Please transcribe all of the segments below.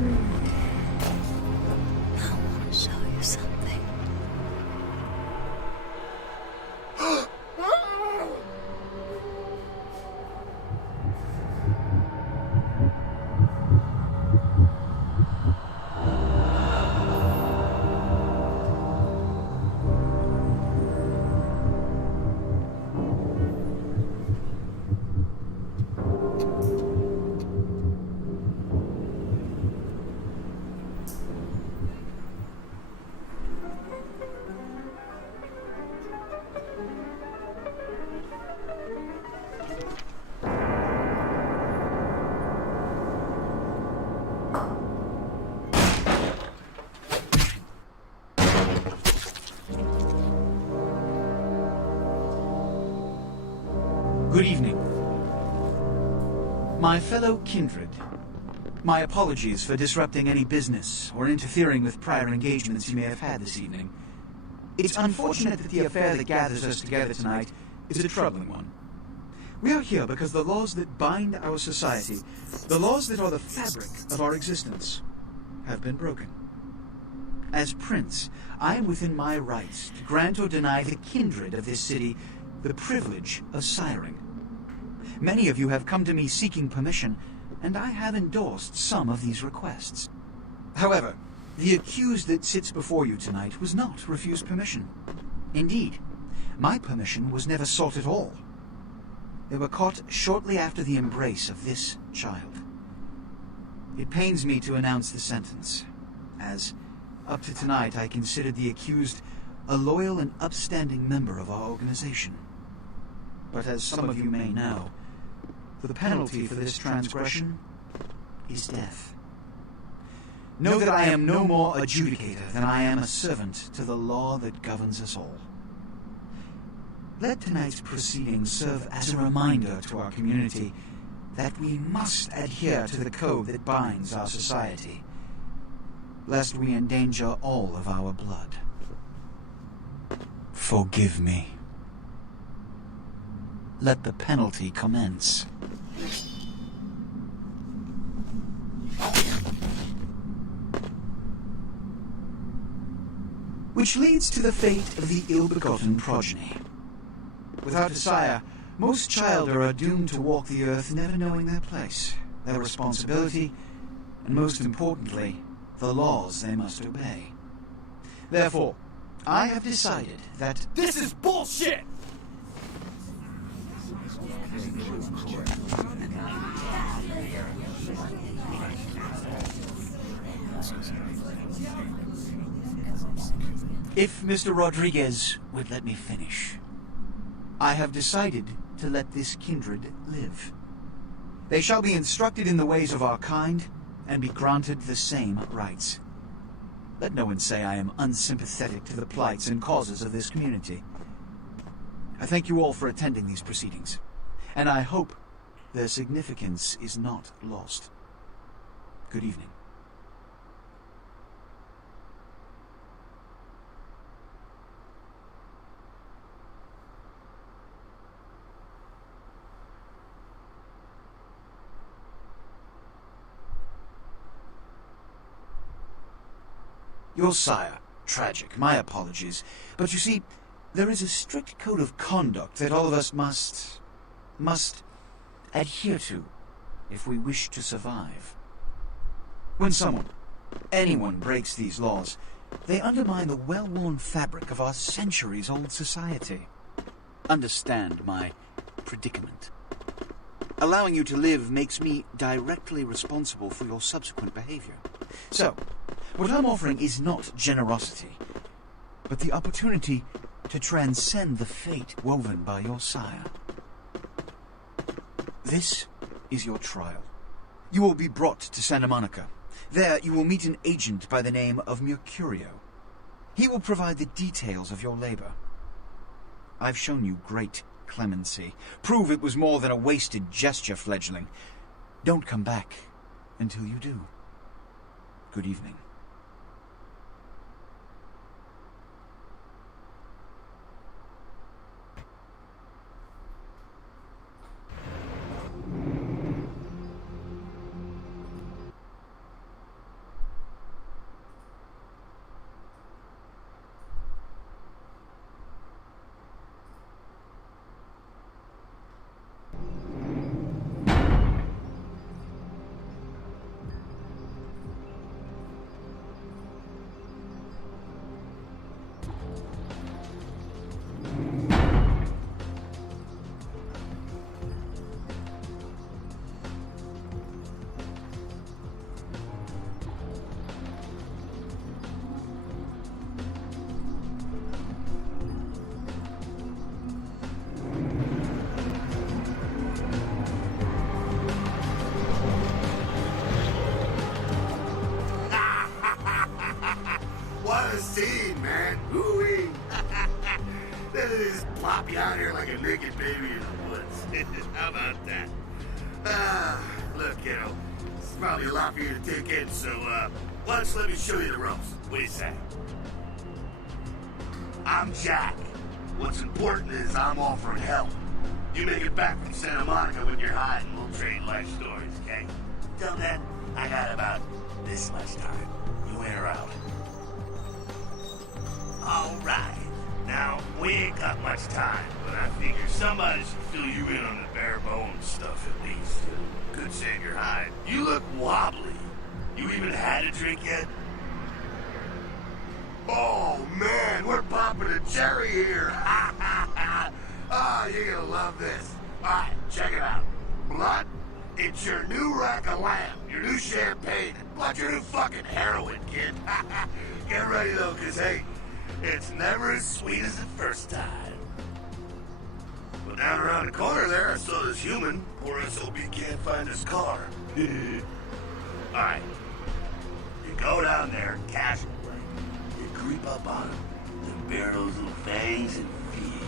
I want to show you something. Good evening. My fellow kindred, my apologies for disrupting any business or interfering with prior engagements you may have had this evening. It's unfortunate that the affair that gathers us together tonight is a troubling one. We are here because the laws that bind our society, the laws that are the fabric of our existence, have been broken. As Prince, I am within my rights to grant or deny the kindred of this city the privilege of siring. Many of you have come to me seeking permission, and I have endorsed some of these requests. However, the accused that sits before you tonight was not refused permission. Indeed, my permission was never sought at all. They were caught shortly after the embrace of this child. It pains me to announce the sentence, as up to tonight I considered the accused a loyal and upstanding member of our organization. But as some of you may know, the penalty for this transgression is death. Know that I am no more adjudicator than I am a servant to the law that governs us all. Let tonight's proceedings serve as a reminder to our community that we must adhere to the code that binds our society, lest we endanger all of our blood. Forgive me. Let the penalty commence. Which leads to the fate of the ill-begotten progeny. Without a sire, most children are doomed to walk the earth never knowing their place, their responsibility, and most importantly, the laws they must obey. Therefore, I have decided that This is bullshit! if Mr. Rodriguez would let me finish, I have decided to let this kindred live. They shall be instructed in the ways of our kind and be granted the same rights. Let no one say I am unsympathetic to the plights and causes of this community. I thank you all for attending these proceedings, and I hope their significance is not lost. Good evening. Your sire, tragic, my apologies. But you see, there is a strict code of conduct that all of us must adhere to if we wish to survive. When anyone breaks these laws, they undermine the well-worn fabric of our centuries-old society. Understand my predicament. Allowing you to live makes me directly responsible for your subsequent behavior. So, what I'm offering is not generosity, but the opportunity to transcend the fate woven by your sire. This is your trial. You will be brought to Santa Monica. There you will meet an agent by the name of Mercurio. He will provide the details of your labor. I've shown you great clemency. Prove it was more than a wasted gesture, fledgling. Don't come back until you do. Good evening. What a scene, man. Ooh-wee. They just plop you out here like a naked baby in the woods. How about that? Look, kiddo. It's probably a lot for you to take in, so, why don't you let me show you the ropes? What do you say? I'm Jack. What's important is I'm offering help. You make it back from Santa Monica when you're hiding, we'll trade life stories, okay? Till then, I got about this much time. You in or out? All right. Now, we ain't got much time, but I figure somebody should fill you in on the bare bones stuff at least. Could save your hide. You look wobbly. You even had a drink yet? Oh, man, we're popping a cherry here. Oh, you're gonna love this. All right, check it out. Blood, it's your new rack of lamb, your new champagne, blood, your new fucking heroin, kid. Get ready, though, because, hey, it's never as sweet as the first time. But down around the corner there, I saw this human. Poor SOB can't find his car. All right. You go down there, casual like. You creep up on him, then bare those little fangs and feed.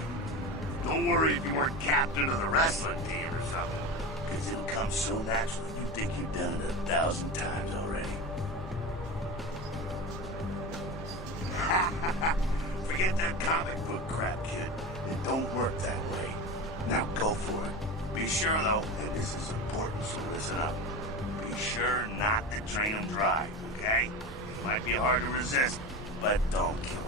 Don't worry if you weren't captain of the wrestling team or something, because it'll come so naturally you think you've done it 1,000 times already. Forget that comic book crap, kid. It don't work that way. Now go for it. Be sure, though, and this is important, so listen up. Be sure not to drain them dry, okay? It might be hard to resist, but don't kill them.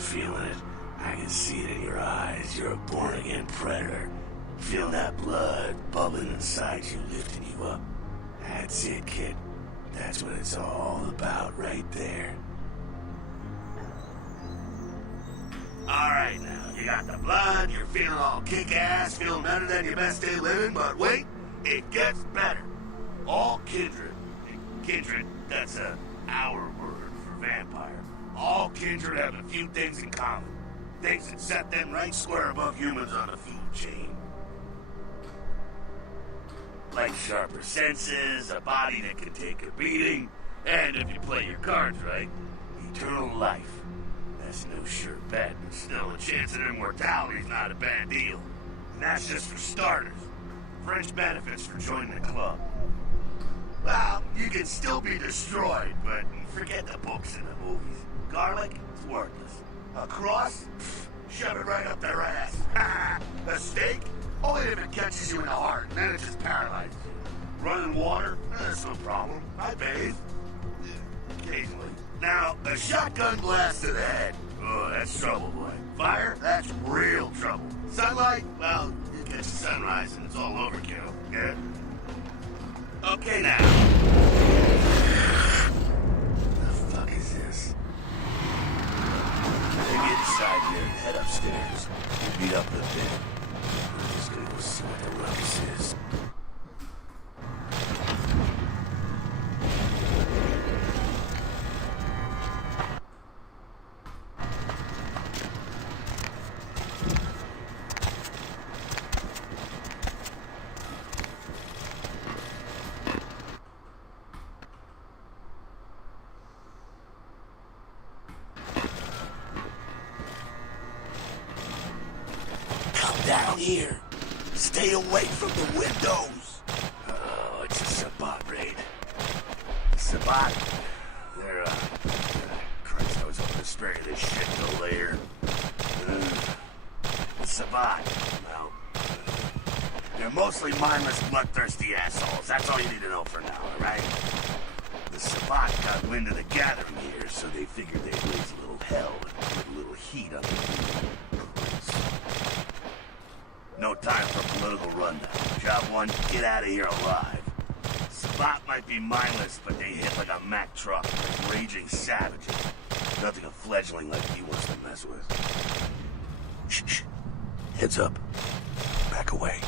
Feeling it. I can see it in your eyes. You're a born-again predator. Feel that blood bubbling inside you, lifting you up. That's it, kid. That's what it's all about right there. Alright now, you got the blood, you're feeling all kick-ass, feeling better than your best day living, but wait, it gets better. All kindred. Kindred, that's our word for vampire. All kindred have a few things in common. Things that set them right square above humans on the food chain. Like sharper senses, a body that can take a beating, and if you play your cards right, eternal life. That's no sure bet, but still a chance at immortality's not a bad deal. And that's just for starters. French benefits for joining the club. Well, you can still be destroyed, but forget the books and the movies. Garlic, it's worthless. A cross? Pfft, shove it right up their ass. A steak? Only if it catches you in the heart, and then it just paralyzes you. Running water? That's no problem. I bathe. Occasionally. Now, a shotgun blast to the head. Oh, that's trouble, boy. Fire? That's real trouble. Sunlight? Well, you catch the sunrise and it's all over, kiddo. Yeah? Okay, now. What the fuck is this? Get inside here and head upstairs. Meet up a bit. I'm just gonna go see what the ruckus is. Down here. Stay away from the windows. Oh, it's a Sabbat raid. Sabbat? They're bury this shit till later. The Sabbat, well, they're mostly mindless, bloodthirsty assholes. That's all you need to know for now, alright? The Sabbat got wind of the gathering here, so they figured they'd raise a little hell and put a little heat on the No time for political rundown. Job one, get out of here alive. Sabbat might be mindless, but they hit like a Mack truck, like raging savages. Nothing a fledgling like he wants to mess with. Shh. Heads up. Back away.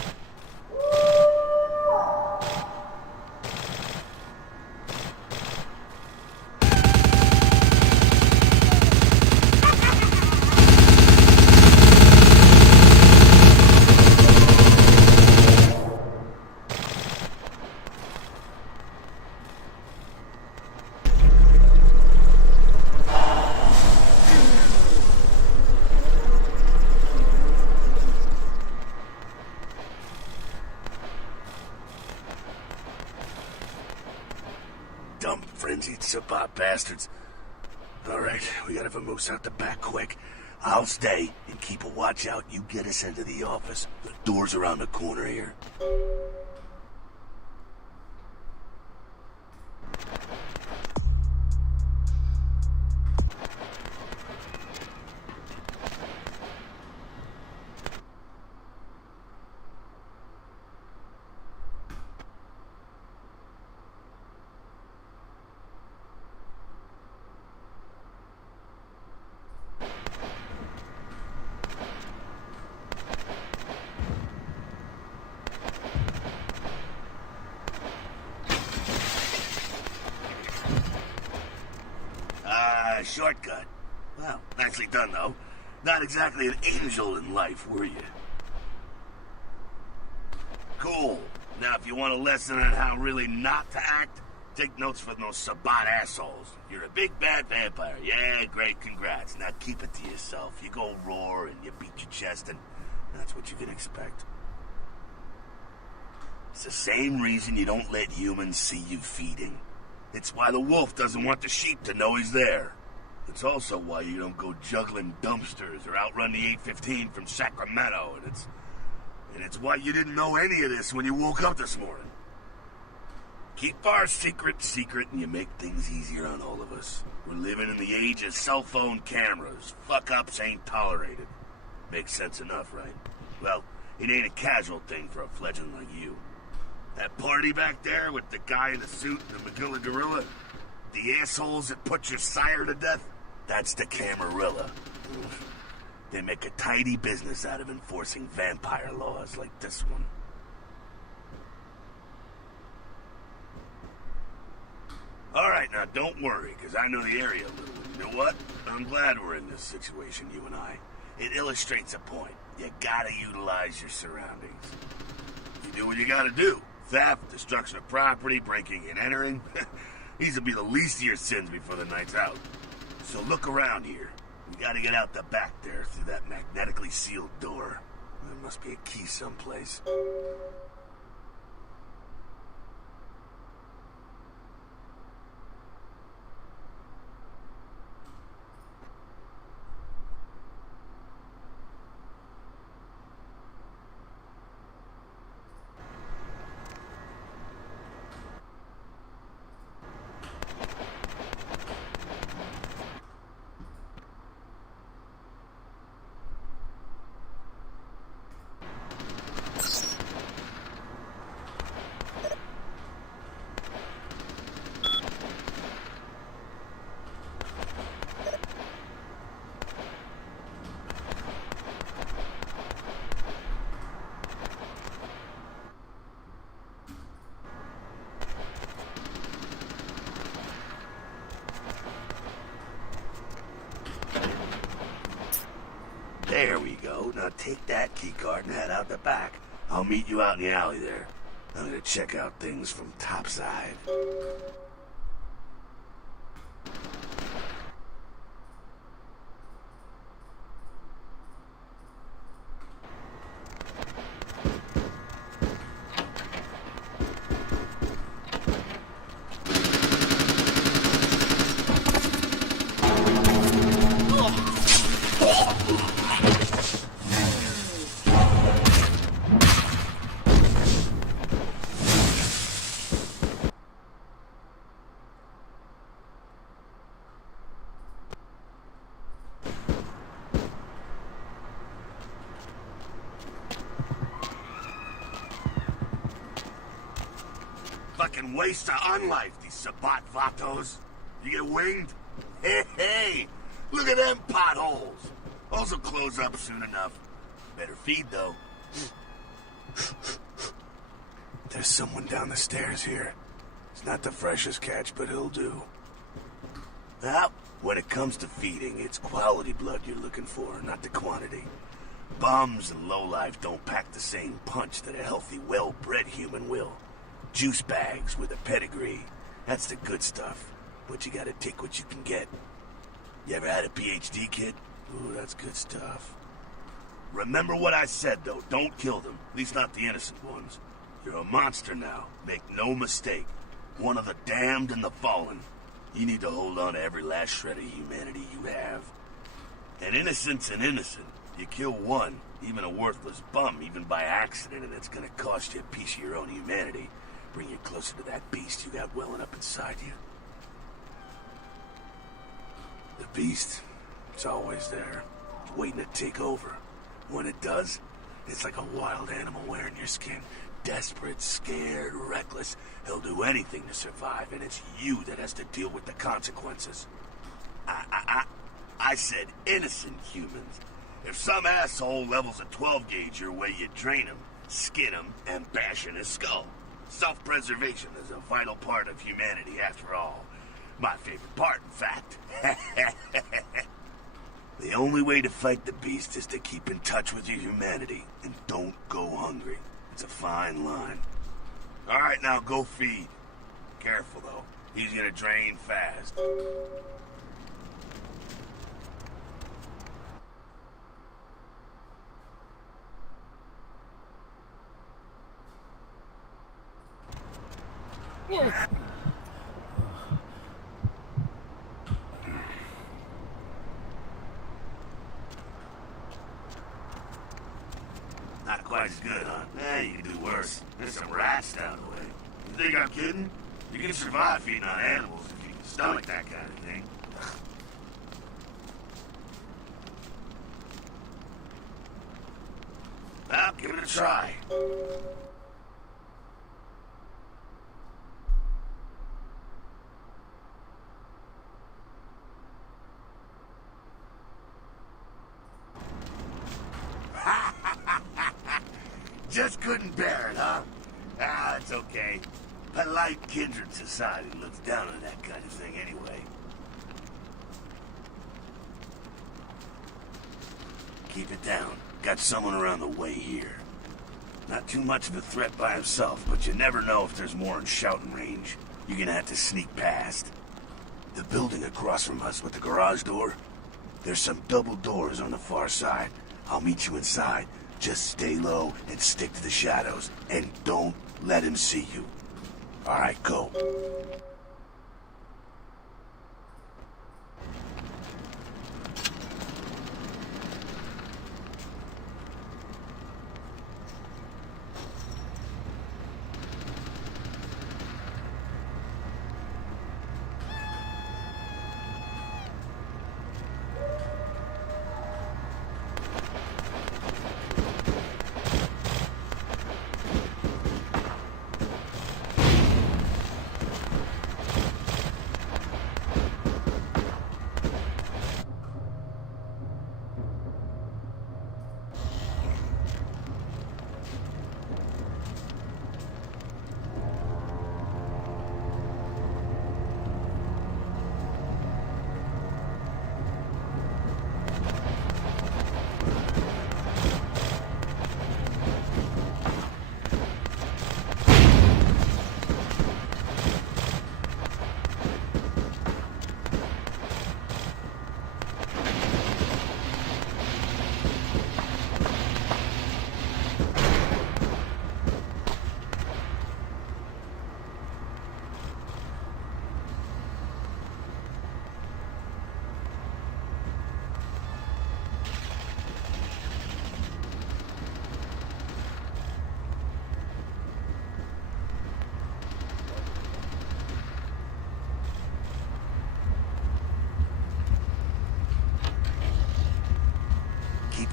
Dumb, frenzied Sabbat bastards. Alright, we gotta vamoose out the back quick. I'll stay and keep a watch out. You get us into the office. The door's around the corner here. Shortcut. Well, nicely done, though. Not exactly an angel in life, were you? Cool. Now, if you want a lesson on how really not to act, take notes from those Sabbat assholes. You're a big bad vampire. Yeah, great, congrats. Now keep it to yourself. You go roar and you beat your chest, and that's what you can expect. It's the same reason you don't let humans see you feeding. It's why the wolf doesn't want the sheep to know he's there. It's also why you don't go juggling dumpsters or outrun the 815 from Sacramento, and it's why you didn't know any of this when you woke up this morning. Keep our secret, and you make things easier on all of us. We're living in the age of cell phone cameras. Fuck-ups ain't tolerated. Makes sense enough, right? Well, it ain't a casual thing for a fledgling like you. That party back there with the guy in the suit and the Magilla gorilla? The assholes that put your sire to death? That's the Camarilla. They make a tidy business out of enforcing vampire laws like this one. Alright, now don't worry, because I know the area a little. You know what? I'm glad we're in this situation, you and I. It illustrates a point. You gotta utilize your surroundings. You do what you gotta do. Theft, destruction of property, breaking and entering. These will be the least of your sins before the night's out. So look around here. We gotta get out the back there through that magnetically sealed door. There must be a key someplace. There we go. Now take that keycard and head out the back. I'll meet you out in the alley there. I'm gonna check out things from topside. fucking waste of unlife, these Sabat Vatos. You get winged? Hey, look at them potholes. Also close up soon enough. Better feed, though. There's someone down the stairs here. It's not the freshest catch, but he'll do. Well, when it comes to feeding, it's quality blood you're looking for, not the quantity. Bums and lowlife don't pack the same punch that a healthy, well-bred human will. Juice bags with a pedigree. That's the good stuff. But you gotta take what you can get. You ever had a PhD, kid? Ooh, that's good stuff. Remember what I said, though. Don't kill them. At least not the innocent ones. You're a monster now. Make no mistake. One of the damned and the fallen. You need to hold on to every last shred of humanity you have. And innocent's an innocent. You kill one, even a worthless bum, even by accident, and it's gonna cost you a piece of your own humanity. Bring you closer to that beast you got welling up inside you. The beast, it's always there, waiting to take over. When it does, it's like a wild animal wearing your skin. Desperate, scared, reckless. He'll do anything to survive, and it's you that has to deal with the consequences. I said innocent humans. If some asshole levels a 12 gauge your way, you drain him, skin him, and bash in his skull. Self-preservation is a vital part of humanity, after all. My favorite part, in fact. The only way to fight the beast is to keep in touch with your humanity, and don't go hungry. It's a fine line. All right, now go feed. Careful, though. He's gonna drain fast. Not quite as good, huh? You can do worse. There's some rats down the way. You think I'm kidding? You can survive feeding on animals if you can stomach that kind of thing. Well, give it a try. Just couldn't bear it, huh? It's okay. Polite kindred society looks down on that kind of thing anyway. Keep it down. Got someone around the way here. Not too much of a threat by himself, but you never know if there's more in shouting range. You're gonna have to sneak past. The building across from us with the garage door, there's some double doors on the far side. I'll meet you inside. Just stay low and stick to the shadows, and don't let him see you. All right, go.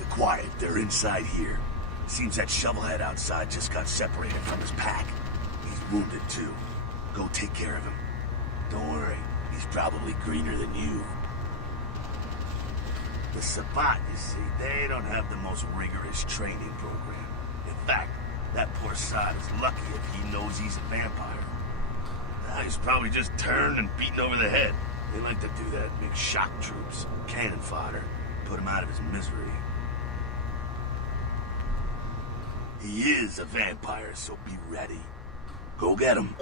Quiet, they're inside here. Seems that shovelhead outside just got separated from his pack. He's wounded too. Go take care of him. Don't worry, he's probably greener than you. The Sabbat, you see, they don't have the most rigorous training program. In fact, that poor sod is lucky if he knows he's a vampire. He's probably just turned and beaten over the head. They like to do that, make shock troops, cannon fodder, put him out of his misery. He is a vampire, so be ready. Go get him.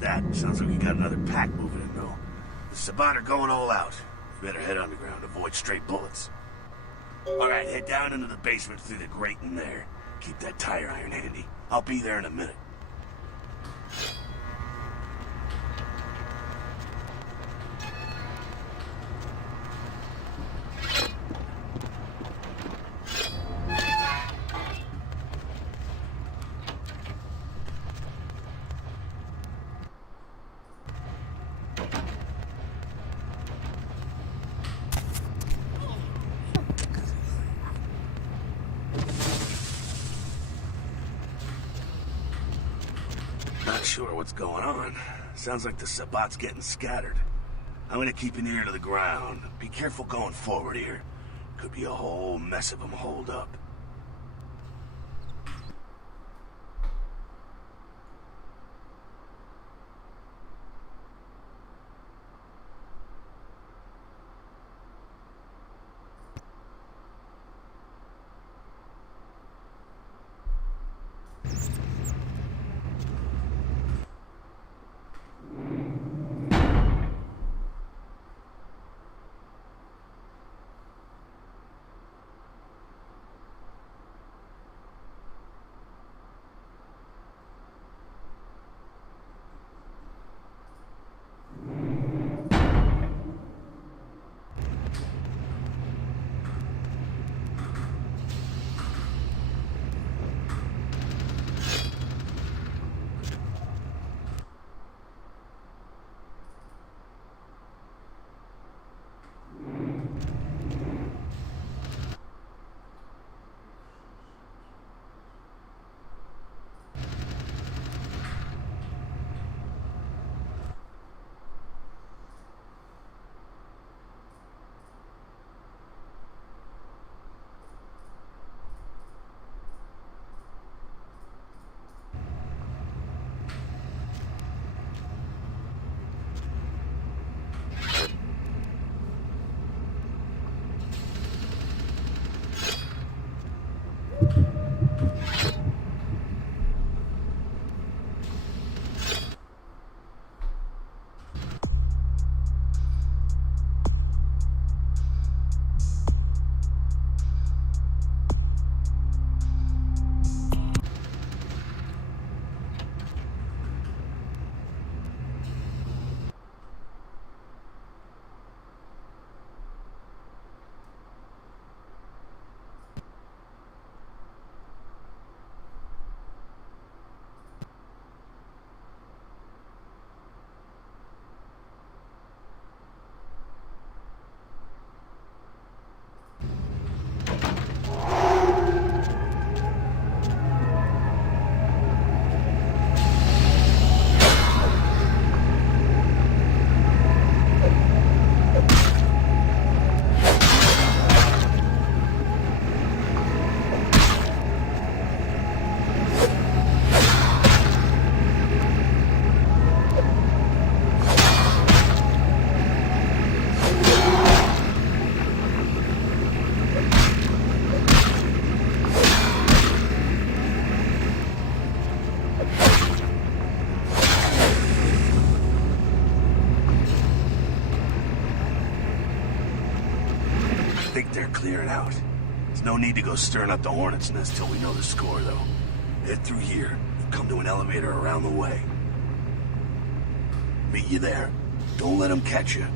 That sounds like we got another pack moving in, though. The Sabbat are going all out. You better head underground, avoid stray bullets. Alright, head down into the basement through the grate in there. Keep that tire iron handy. I'll be there in a minute. Not sure what's going on. Sounds like the Sabbat's getting scattered. I'm gonna keep an ear to the ground. Be careful going forward here. Could be a whole mess of them holed up. think they're clearing out. There's no need to go stirring up the hornet's nest till we know the score, though. Head through here and come to an elevator around the way. Meet you there. Don't let them catch you.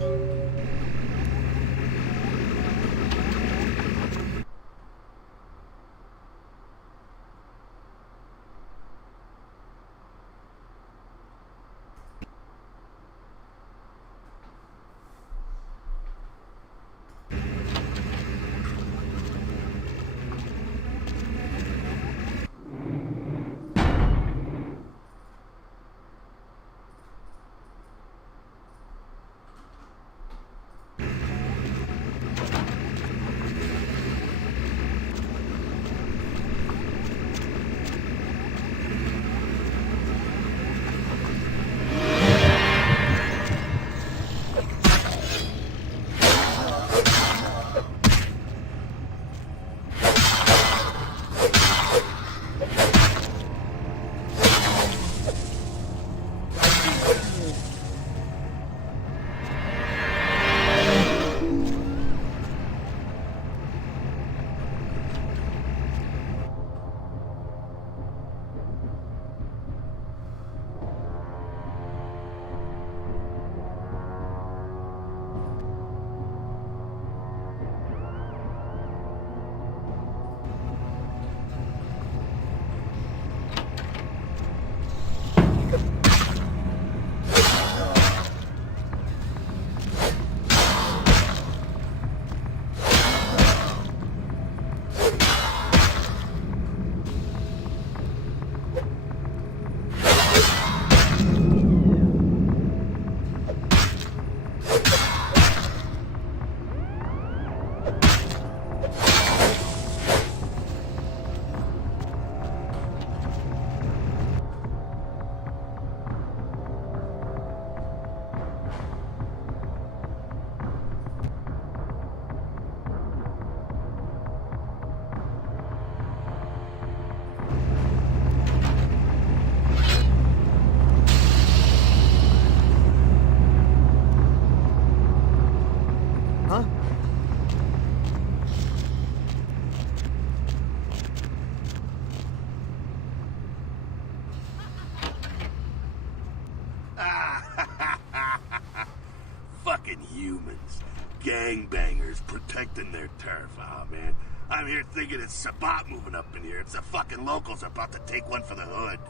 Fucking humans. Gangbangers protecting their turf. Oh, man. I'm here thinking it's Sabat moving up in here. It's the fucking locals about to take one for the hood.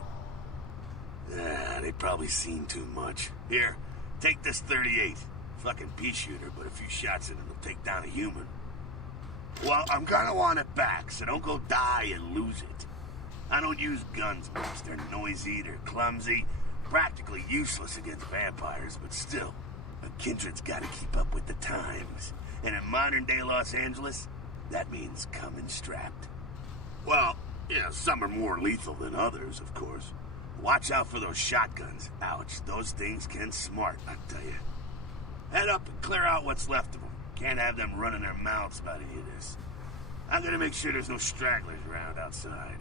They probably seen too much. Here, take this 38. Fucking pea shooter, but a few shots in it'll take down a human. Well, I'm gonna want it back, so don't go die and lose it. I don't use guns much. They're noisy, they're clumsy, practically useless against vampires, but still, a kindred's gotta keep up with the times. And in modern-day Los Angeles, that means coming strapped. Well, yeah, some are more lethal than others, of course. Watch out for those shotguns. Ouch, those things can smart, I tell you. Head up and clear out what's left of them. Can't have them running their mouths about any of this. I'm gonna make sure there's no stragglers around outside.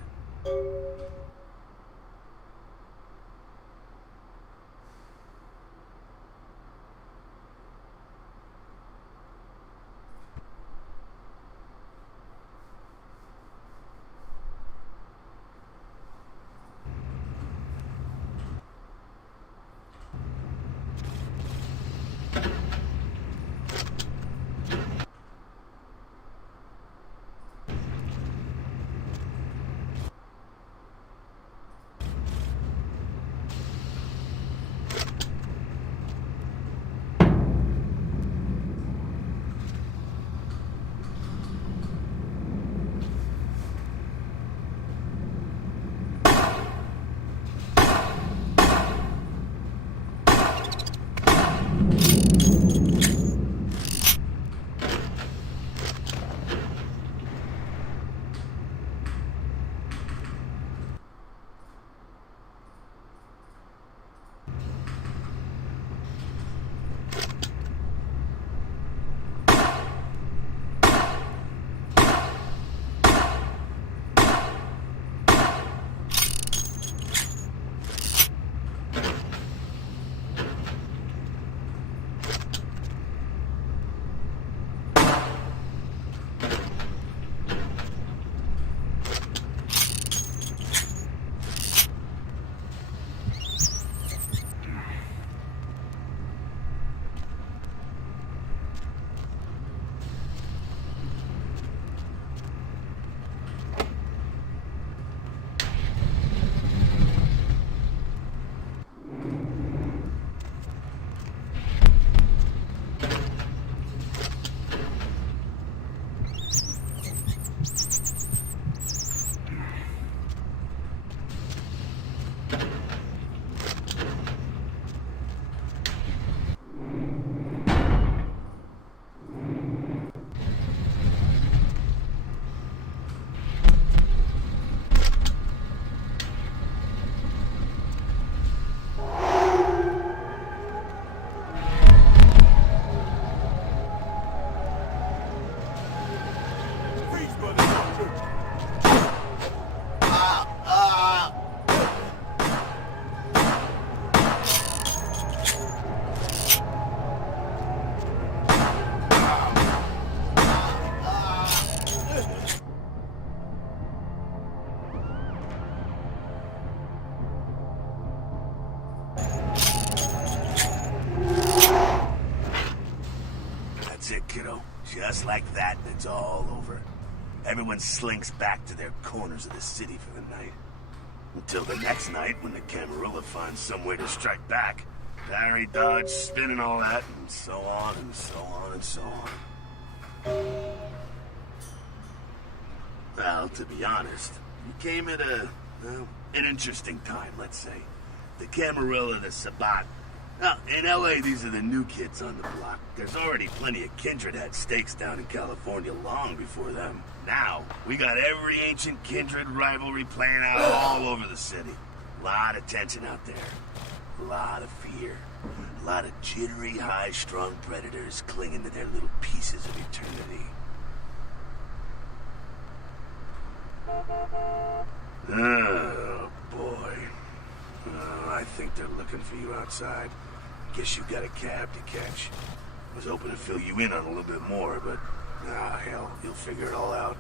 kiddo. Just like that, and it's all over. Everyone slinks back to their corners of the city for the night. Until the next night, when the Camarilla finds some way to strike back. Parry, dodge, spin and all that, and so on and so on and so on. Well, to be honest, you came at an interesting time, let's say. The Camarilla, the Sabbat. Now, in LA, these are the new kids on the block. There's already plenty of kindred had stakes down in California long before them. Now, we got every ancient kindred rivalry playing out all over the city. A lot of tension out there. A lot of fear. A lot of jittery, high-strung predators clinging to their little pieces of eternity. Oh, boy. I think they're looking for you outside. Guess you got a cab to catch. Was hoping to fill you in on a little bit more, but... hell, you'll figure it all out.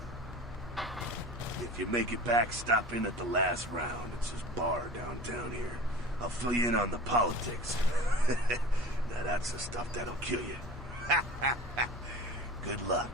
If you make it back, stop in at the last round. It's this bar downtown here. I'll fill you in on the politics. Now that's the stuff that'll kill you. Good luck.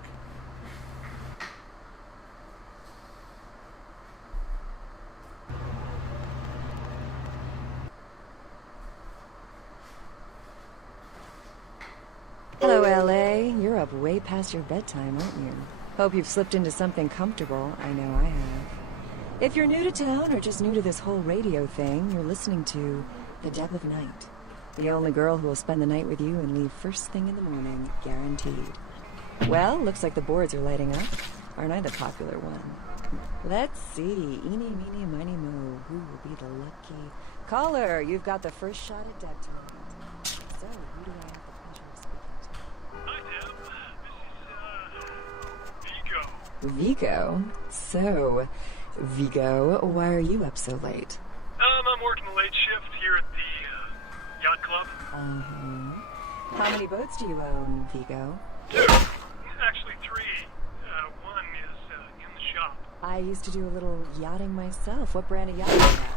Hello, LA. You're up way past your bedtime, aren't you? Hope you've slipped into something comfortable. I know I have. If you're new to town or just new to this whole radio thing, you're listening to The Dead of Night. The only girl who will spend the night with you and leave first thing in the morning, guaranteed. Well, looks like the boards are lighting up. Aren't I the popular one? Let's see. Eeny, meeny, miny, mo. Who will be the lucky... Caller, you've got the first shot at Deb tonight. So, who do I have the pleasure of speaking to? Hi, Deb. This is, Vigo. Vigo? So, Vigo, why are you up so late? I'm working the late shift here at the yacht club. How many boats do you own, Vigo? 2. Actually 3. One is in the shop. I used to do a little yachting myself. What brand of yacht do you have?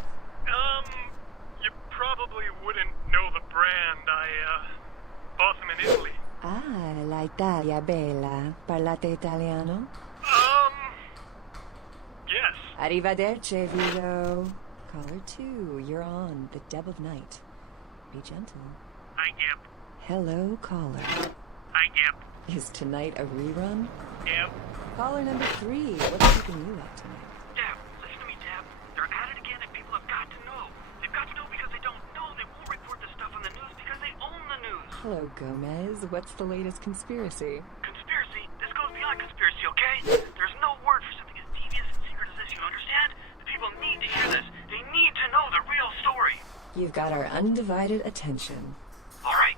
You probably wouldn't know the brand. I bought them in Italy. Ah, la Italia bella. Parlate italiano? Yes. Arrivederci, Vigo. Caller 2, you're on The Deb of Night. Be gentle. Hi, Gip. Hello, caller. Hi, Gip. Is tonight a rerun? Yep. Caller number 3, what's keeping you up tonight? Deb, listen to me, Deb. They're at it again, and people have got to know. They've got to know because they don't know. They won't report this stuff on the news because they own the news. Hello, Gomez. What's the latest conspiracy? Conspiracy? This goes beyond conspiracy, okay? There's no word for something as devious and secret as this, you understand? The people need to hear this. They need to know the real story. You've got our undivided attention. All right.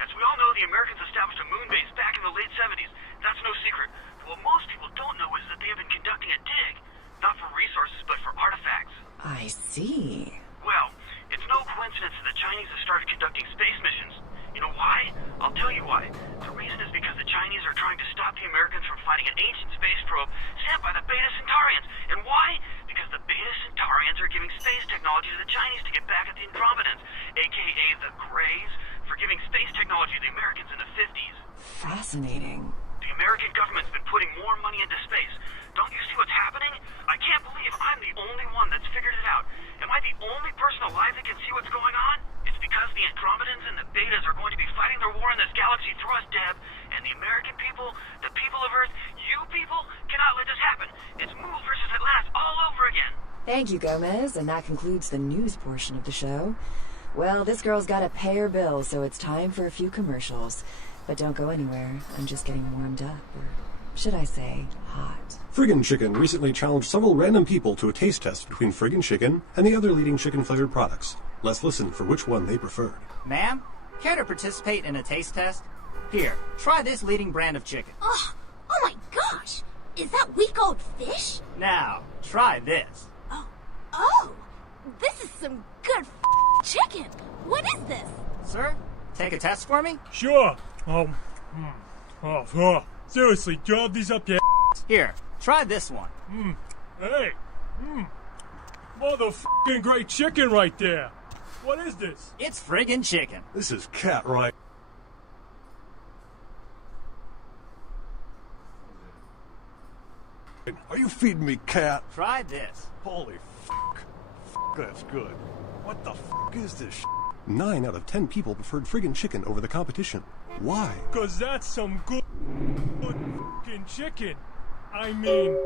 As we all know, the Americans established a moon base back in the late 70s. That's no secret. But what most people don't know is that they have been conducting a dig. Not for resources, but for artifacts. I see. Well, it's no coincidence that the Chinese have started conducting space missions. You know why? I'll tell you why. The reason is because the Chinese are trying to stop the Americans from finding an ancient space probe sent by the Beta Centaurians. And why? Because the Beta Centaurians are giving space technology to the Chinese to get back at the Andromedans, a.k.a. the Greys, for giving space technology to the Americans in the 50s. Fascinating. The American government's been putting more money into space. Don't you see what's happening? I can't believe I'm the only one that's figured it out. Am I the only person alive that can see what's going on? It's because the Andromedans and the Betas are going to be fighting their war in this galaxy through us, Deb. And the American people, the people of Earth, you people, cannot let this happen. It's Mool versus Atlantis all over again. Thank you, Gomez, and that concludes the news portion of the show. Well, this girl's got to pay her bills, so it's time for a few commercials. But don't go anywhere. I'm just getting warmed up, or should I say, hot. Friggin' Chicken recently challenged several random people to a taste test between Friggin' Chicken and the other leading chicken-flavored products. Let's listen for which one they preferred. Ma'am, care to participate in a taste test? Here, try this leading brand of chicken. Oh my gosh! Is that week-old fish? Now, try this. Oh, this is some good chicken. What is this? Sir, take a test for me? Sure. Seriously, do you have these up your Here, try this one. Hey. Motherfucking great chicken right there. What is this? It's friggin' chicken. This is cat right. Are you feeding me, cat? Try this. Holy fuck. That's good. What the fuck is this shit? 9 out of 10 people preferred friggin' chicken over the competition. Why? 'Cause that's some good fucking chicken. I mean,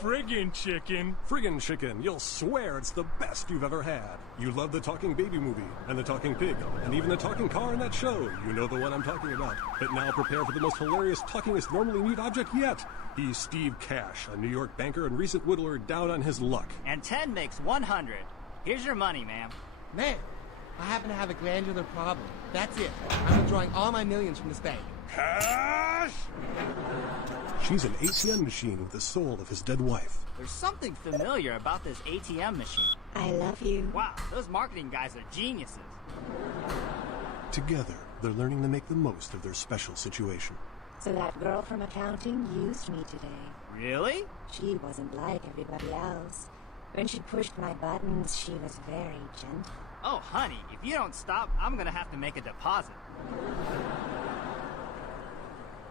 friggin' chicken. Friggin' chicken, you'll swear it's the best you've ever had. You love the talking baby movie, and the talking pig, and even the talking car in that show. You know the one I'm talking about. But now prepare for the most hilarious talkingest normally mute object yet. He's Steve Cash, a New York banker and recent whittler down on his luck. And 10 makes 100. Here's your money, ma'am. Man, I happen to have a glandular problem. That's it. I'm withdrawing all my millions from this bank. Cash! She's an ATM machine with the soul of his dead wife. There's something familiar about this ATM machine. I love you. Wow, those marketing guys are geniuses. Together, they're learning to make the most of their special situation. So that girl from accounting used me today. Really? She wasn't like everybody else. When she pushed my buttons, she was very gentle. Oh, honey, if you don't stop, I'm gonna have to make a deposit.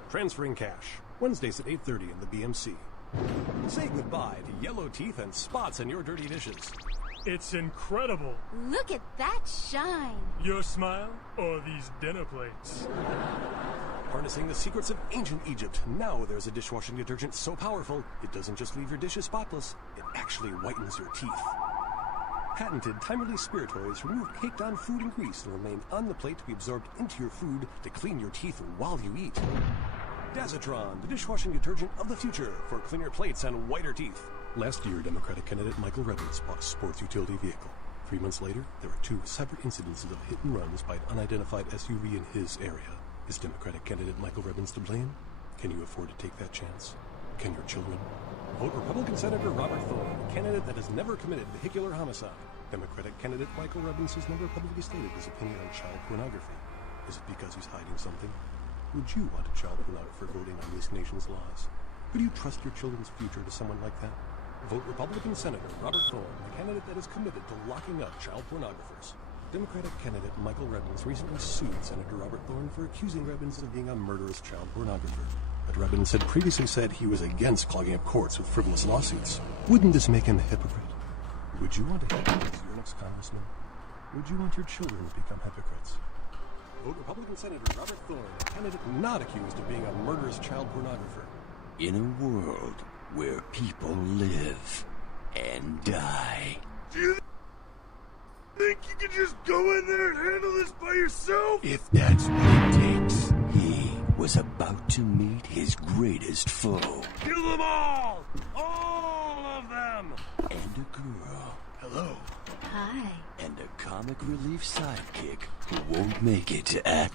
Transferring cash. Wednesdays at 8:30 in the BMC. Say goodbye to yellow teeth and spots in your dirty dishes. It's incredible. Look at that shine. Your smile or these dinner plates? Harnessing the secrets of ancient Egypt, now there's a dishwashing detergent so powerful, it doesn't just leave your dishes spotless, it actually whitens your teeth. Patented time-release spiritoids remove caked-on food and grease and remain on the plate to be absorbed into your food to clean your teeth while you eat. Dazatron, the dishwashing detergent of the future for cleaner plates and whiter teeth. Last year, Democratic candidate Michael Reynolds bought a sports utility vehicle. 3 months later, there were 2 separate incidences of hit and runs by an unidentified SUV in his area. Is Democratic candidate Michael Reynolds to blame? Can you afford to take that chance? Can your children? Vote Republican Senator Robert Thorne, a candidate that has never committed vehicular homicide. Democratic candidate Michael Reynolds has never publicly stated his opinion on child pornography. Is it because he's hiding something? Would you want a child pornographer voting on this nation's laws? Could you trust your children's future to someone like that? Vote Republican Senator Robert Thorne, the candidate that is committed to locking up child pornographers. Democratic candidate Michael Rebbins recently sued Senator Robert Thorne for accusing Rebbins of being a murderous child pornographer. But Rebbins had previously said he was against clogging up courts with frivolous lawsuits. Wouldn't this make him a hypocrite? Would you want to hypocrite as your next congressman? Would you want your children to become hypocrites? Vote Republican Senator Robert Thorne, a candidate not accused of being a murderous child pornographer. In a world where people live and die. Do you think you can just go in there and handle this by yourself? If that's what it takes, he was about to meet his greatest foe. Kill them all! All of them! And a girl. Hello. Hi. And a comic relief sidekick who won't make it to act.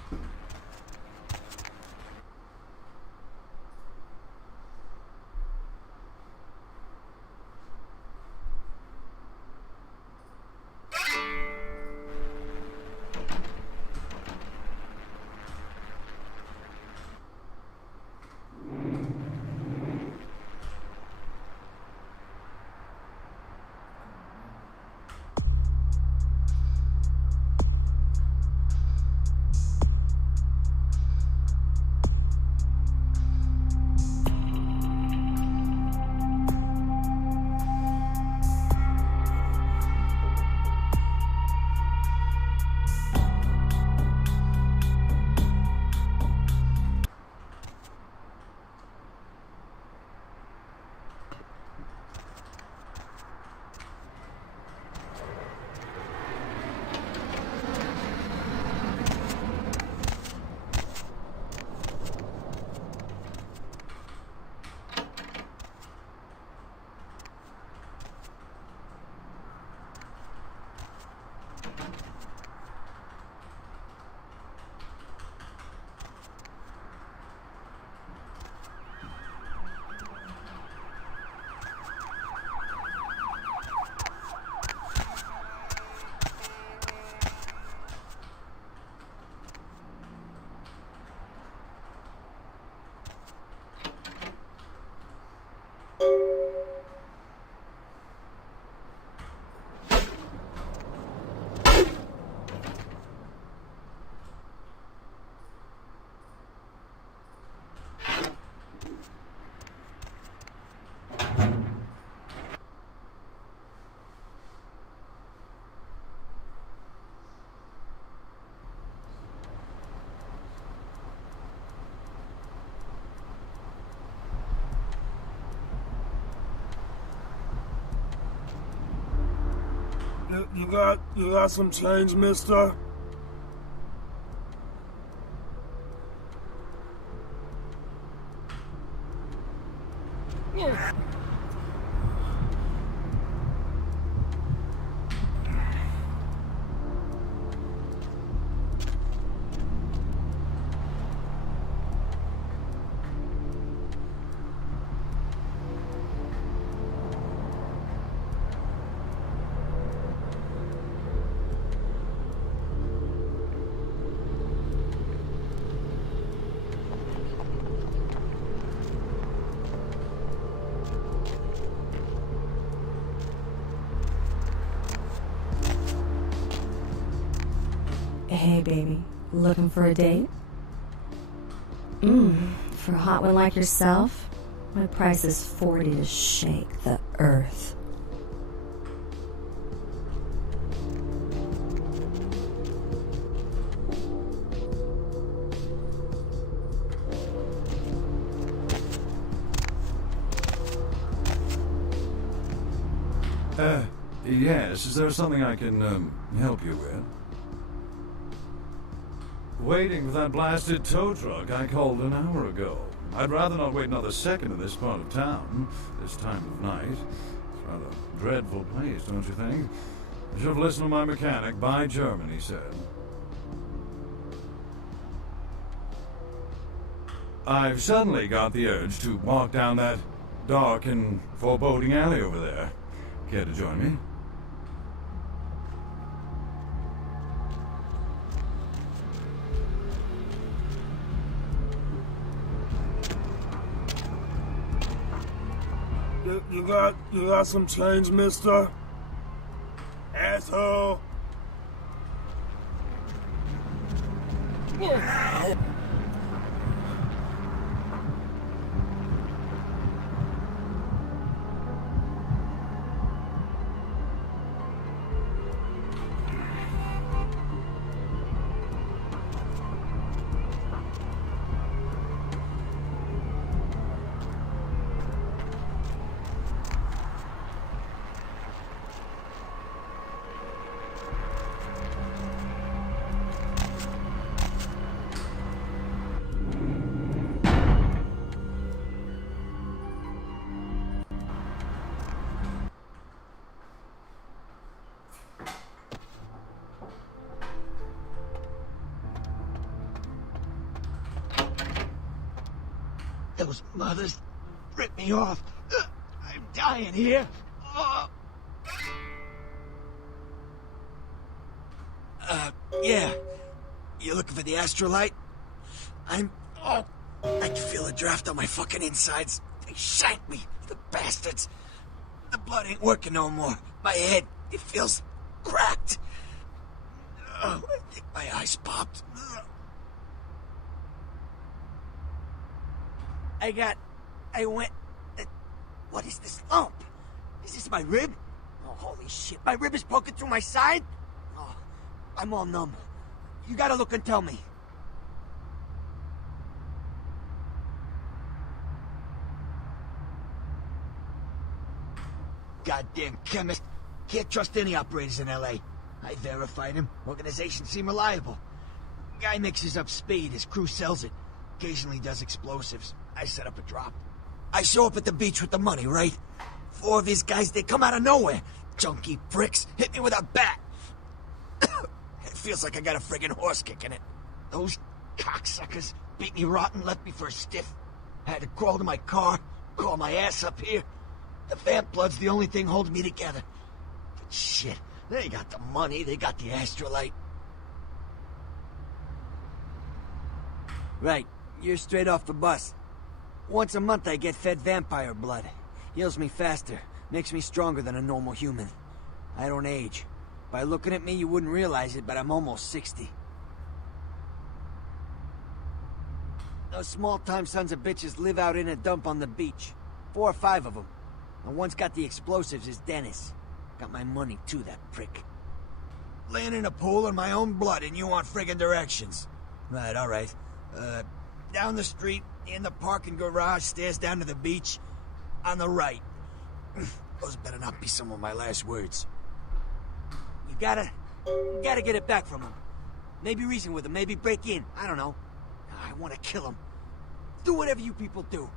You got some change, mister? Hey, baby. Looking for a date? For a hot one like yourself, my price is 40 to shake the earth. Yes, is there something I can, help you with? Waiting for that blasted tow truck I called an hour ago. I'd rather not wait another second in this part of town, this time of night. It's rather a dreadful place, don't you think? I should have listened to my mechanic. By German, he said. I've suddenly got the urge to walk down that dark and foreboding alley over there. Care to join me? You got some change, mister? Asshole! Those mothers ripped me off. I'm dying here. Yeah. You looking for the astrolite? I can feel a draft on my fucking insides. They shanked me, the bastards. The blood ain't working no more. My head, it feels cracked. I think my eyes popped. What is this lump? Is this my rib? Oh, holy shit, my rib is poking through my side? Oh, I'm all numb. You gotta look and tell me. Goddamn chemist. Can't trust any operators in L.A. I verified him. Organization seem reliable. Guy mixes up speed, his crew sells it. Occasionally does explosives. I set up a drop. I show up at the beach with the money, right? 4 of these guys, they come out of nowhere. Junky pricks hit me with a bat. It feels like I got a friggin' horse kick in it. Those cocksuckers beat me rotten, left me for a stiff. I had to crawl to my car, crawl my ass up here. The vamp blood's the only thing holding me together. But shit, they got the money, they got the astrolite. Right, you're straight off the bus. Once a month I get fed vampire blood. Heals me faster, makes me stronger than a normal human. I don't age. By looking at me, you wouldn't realize it, but I'm almost 60. Those small-time sons of bitches live out in a dump on the beach. 4 or 5 of them. And one's got the explosives is Dennis. Got my money too, that prick. Laying in a pool in my own blood and you want friggin' directions. Right, all right. Down the street, in the parking garage, stairs down to the beach. On the right. Those better not be some of my last words. You gotta get it back from him. Maybe reason with him, maybe break in. I don't know. I want to kill him. Do whatever you people do.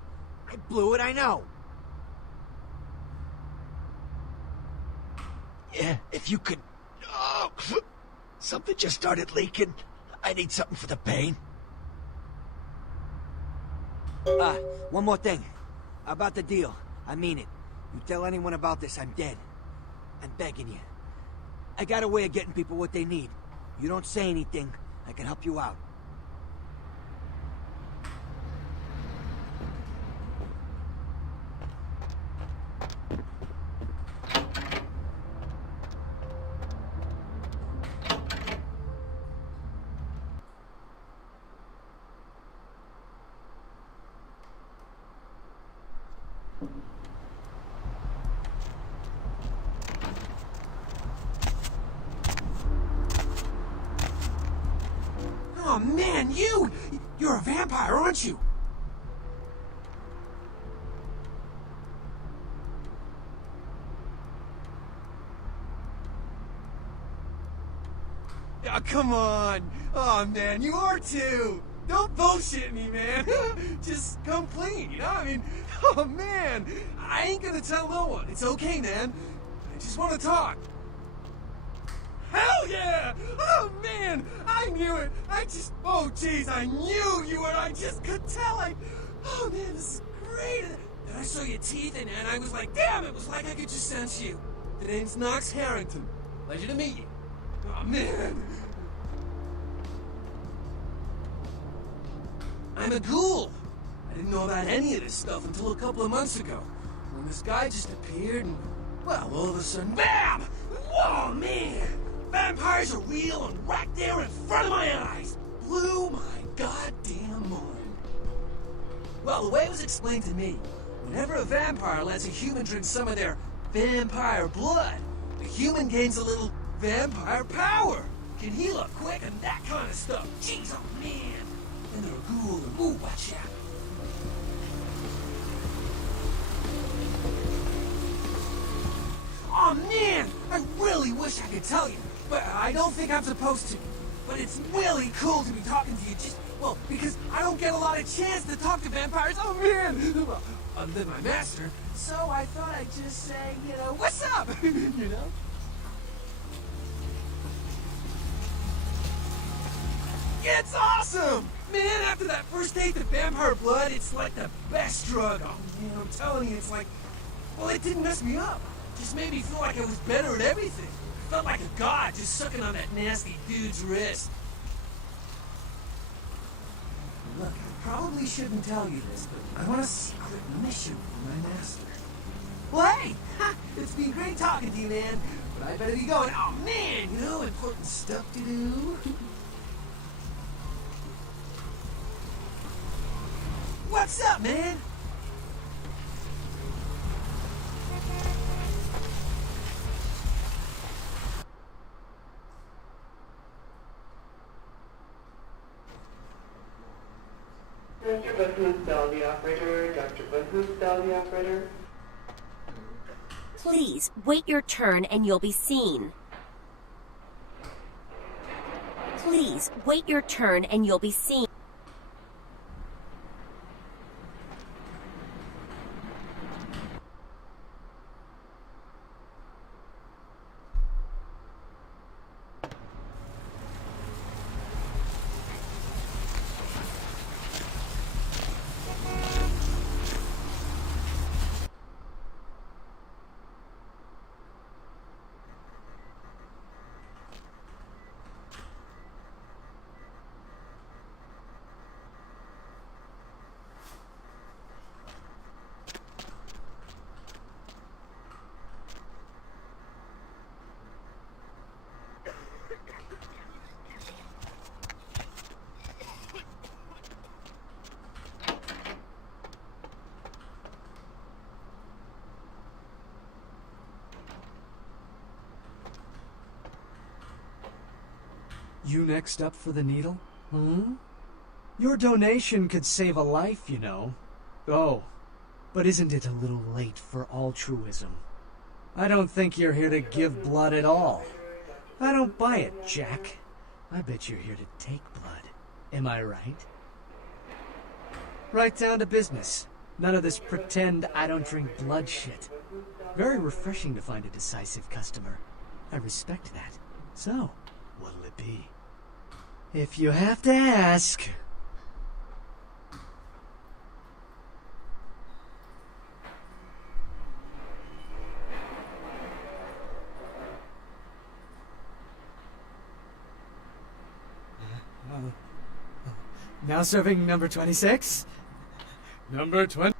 I blew it, I know. Yeah, if you could... Oh, something just started leaking. I need something for the pain. One more thing. About the deal. I mean it. You tell anyone about this, I'm dead. I'm begging you. I got a way of getting people what they need. You don't say anything, I can help you out. Oh man, you're a vampire, aren't you? Oh, come on. Oh man, you are too. Don't bullshit me, man. Just come clean, you know? I mean, oh man, I ain't gonna tell no one. It's okay, man. I just want to talk. Hell yeah! Oh man, I knew it. Oh jeez, I knew you were. I just could tell. Oh man, this is great. Then I saw your teeth and I was like, damn, it was like I could just sense you. The name's Knox Harrington. Pleasure to meet you. Oh man. I'm a ghoul. I didn't know about any of this stuff until a couple of months ago, when this guy just appeared and, well, all of a sudden, BAM! Whoa, man! Vampires are real and right there in front of my eyes. Blew my goddamn mind. Well, the way it was explained to me, whenever a vampire lets a human drink some of their vampire blood, the human gains a little vampire power, can heal up quick and that kind of stuff. Jeez, oh man. And they're a ghoul and ooh, watch out. Oh man, I really wish I could tell you, but I don't think I'm supposed to. But it's really cool to be talking to you just, well, because I don't get a lot of chance to talk to vampires. Oh man! Well, other than my master, so I thought I'd just say, you know, what's up? You know? It's awesome! Man, after that first taste of vampire blood, it's like the best drug. Oh man, I'm telling you, it's like, well, it didn't mess me up. Just made me feel like I was better at everything. Felt like a god just sucking on that nasty dude's wrist. Look, I probably shouldn't tell you this, but I want a secret mission from my master. Well, hey, it's been great talking to you, man. But I better be going. Oh man, you know, important stuff to do. What's up, man? Dr. Booth's Dolby operator. Dr. Booth's Dolby operator. Please, wait your turn and you'll be seen. Please, wait your turn and you'll be seen. You next up for the needle? Your donation could save a life, you know. Oh, but isn't it a little late for altruism? I don't think you're here to give blood at all. I don't buy it, Jack. I bet you're here to take blood. Am I right? Right down to business. None of this pretend I don't drink blood shit. Very refreshing to find a decisive customer. I respect that. So, what'll it be? If you have to ask... Now serving number 26? Number 20.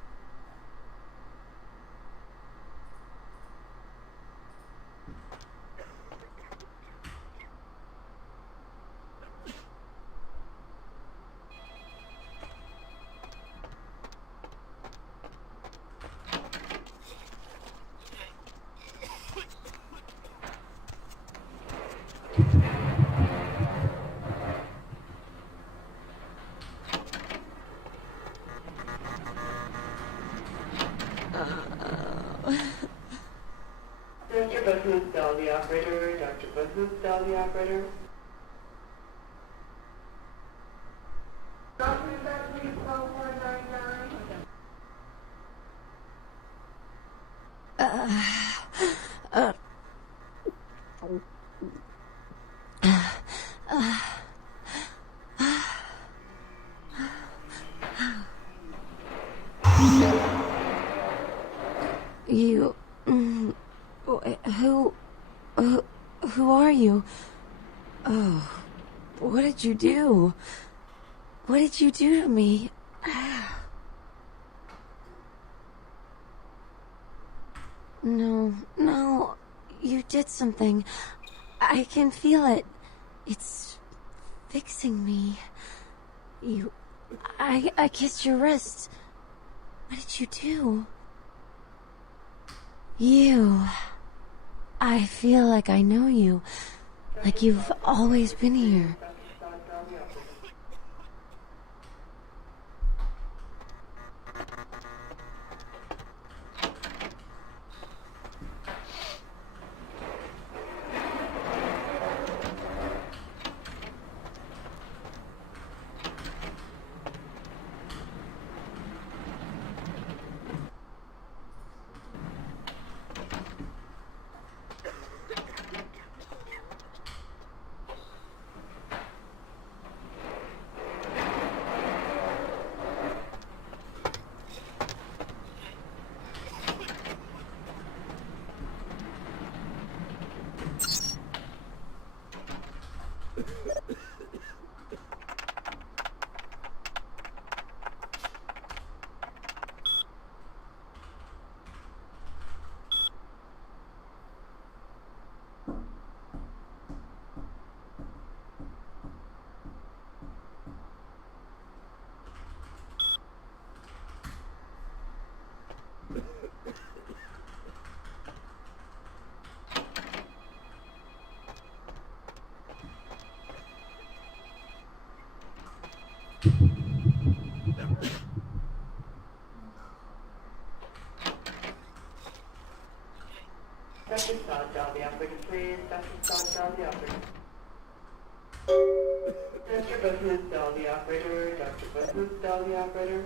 Dr. Buthuth, the operator. Dr. Buthuth, the operator. You... Who are you? Oh, what did you do? What did you do to me? No, you did something. I can feel it. It's fixing me. I kissed your wrist. What did you do? I feel like I know you. Like you've always been here. Dr. Todd, dial the operator, please. Dr. Todd, dial the operator. Dr. Buthuth, dial the operator. Dr. Buthuth, dial the operator.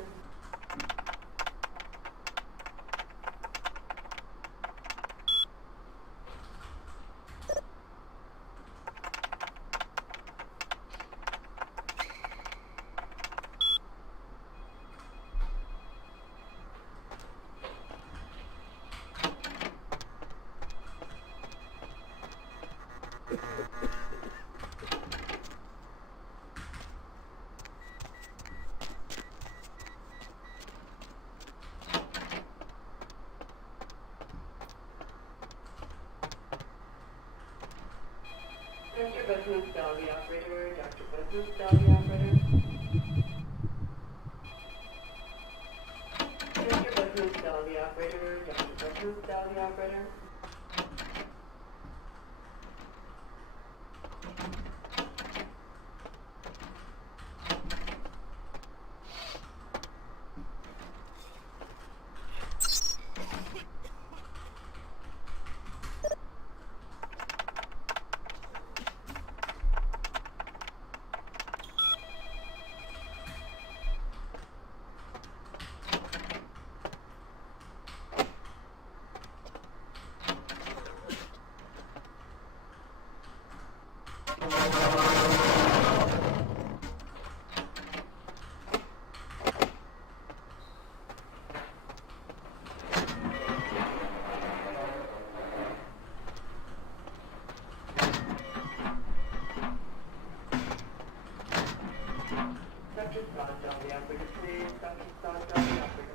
Dr. Buthuth, dial the operator. Dr. Buthuth, dial the operator. Dr. Buthuth, dial the operator. Dr. Buthuth, dial the operator. operator, please. Dr. Sandra, the operator.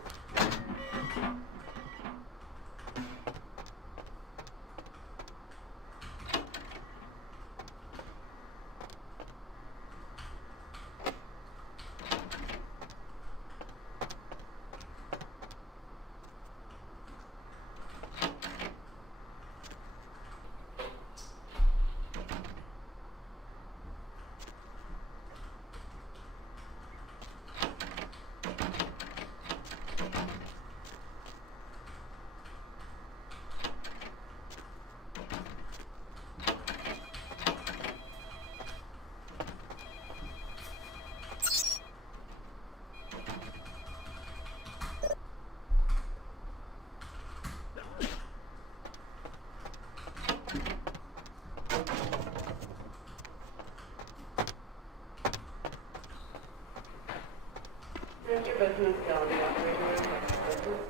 Mr. Bethesda, the operator.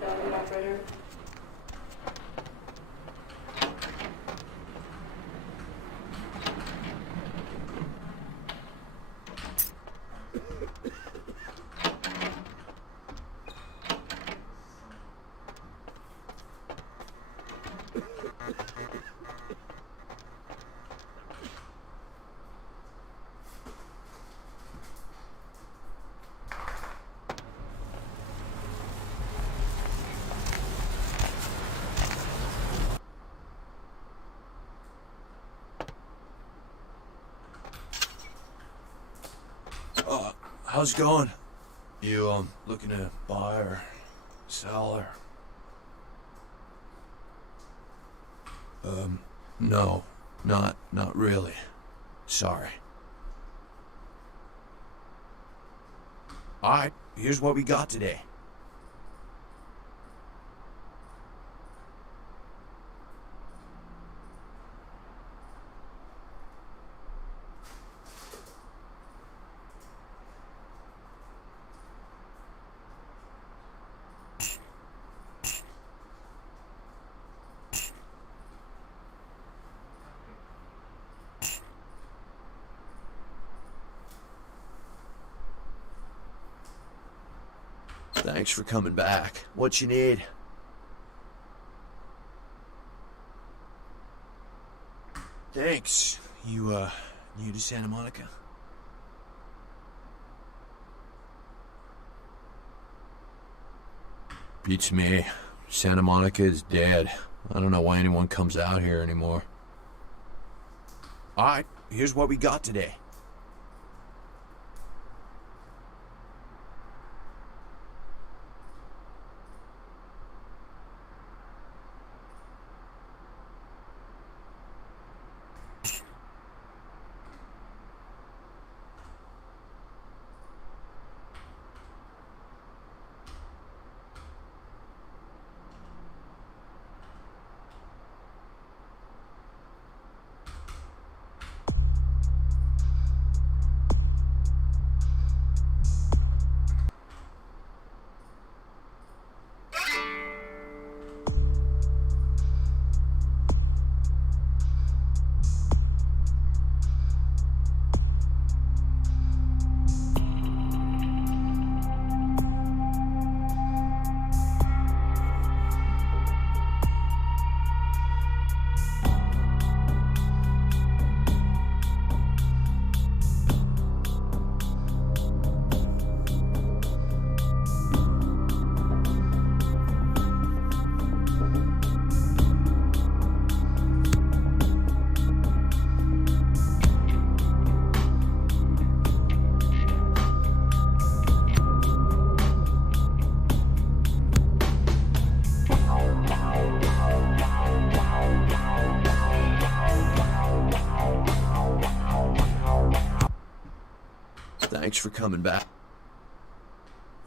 Dr. Bethesda, the operator. How's it going? You, looking to buy or sell or... No, not really. Sorry. Alright, here's what we got today. Thanks for coming back. What you need? Thanks. You, new to Santa Monica? Beats me. Santa Monica is dead. I don't know why anyone comes out here anymore. Alright, here's what we got today. Thanks for coming back.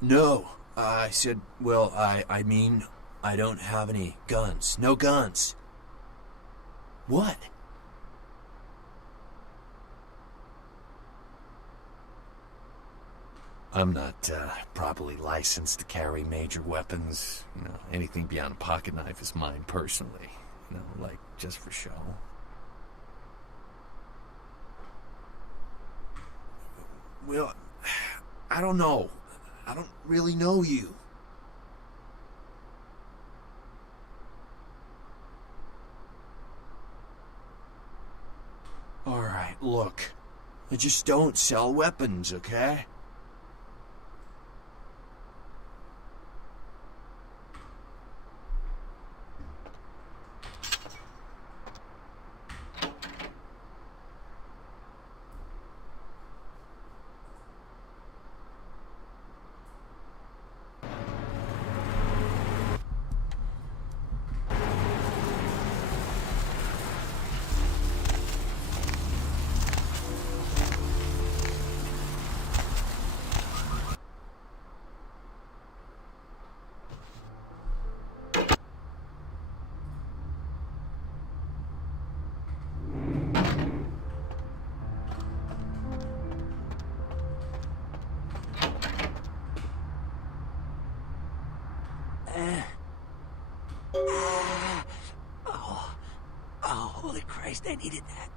No, I said, well, I mean, I don't have any guns. No guns. What? I'm not properly licensed to carry major weapons. You know, anything beyond a pocket knife is mine personally. You know, like just for show. Well, I don't know. I don't really know you. Alright, look. I just don't sell weapons, okay? Oh, holy Christ, I needed that.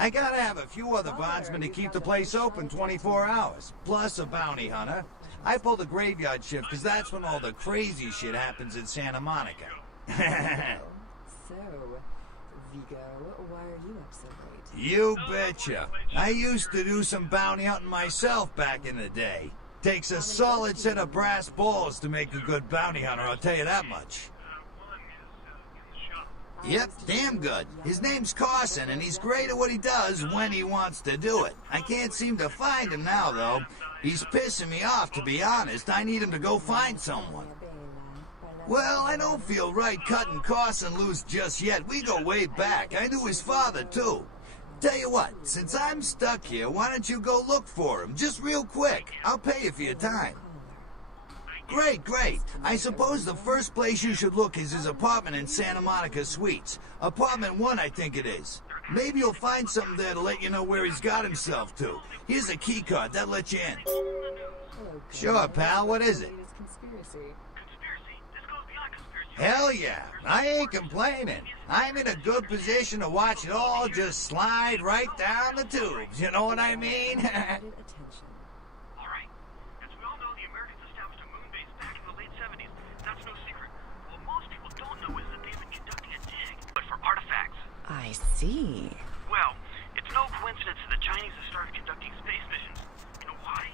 I gotta have a few other bondsmen to keep the place open 24 hours, plus a bounty hunter. I pull the graveyard shift because that's when all the crazy shit happens in Santa Monica. So, Vigo, why are you up so late? You betcha. I used to do some bounty hunting myself back in the day. Takes a solid set of brass balls to make a good bounty hunter, I'll tell you that much. Yep, damn good. His name's Carson, and he's great at what he does when he wants to do it. I can't seem to find him now, though. He's pissing me off, to be honest. I need him to go find someone. Well, I don't feel right cutting Carson loose just yet. We go way back. I knew his father, too. Tell you what, since I'm stuck here, why don't you go look for him? Just real quick. I'll pay you for your time. Great, great. I suppose the first place you should look is his apartment in Santa Monica Suites. Apartment 1, I think it is. Maybe you'll find something there to let you know where he's got himself to. Here's a key card. That'll let you in. Sure, pal. What is it? Hell yeah. I ain't complaining. I'm in a good position to watch it all just slide right down the tubes. You know what I mean? I see. Well, it's no coincidence that the Chinese have started conducting space missions. You know why?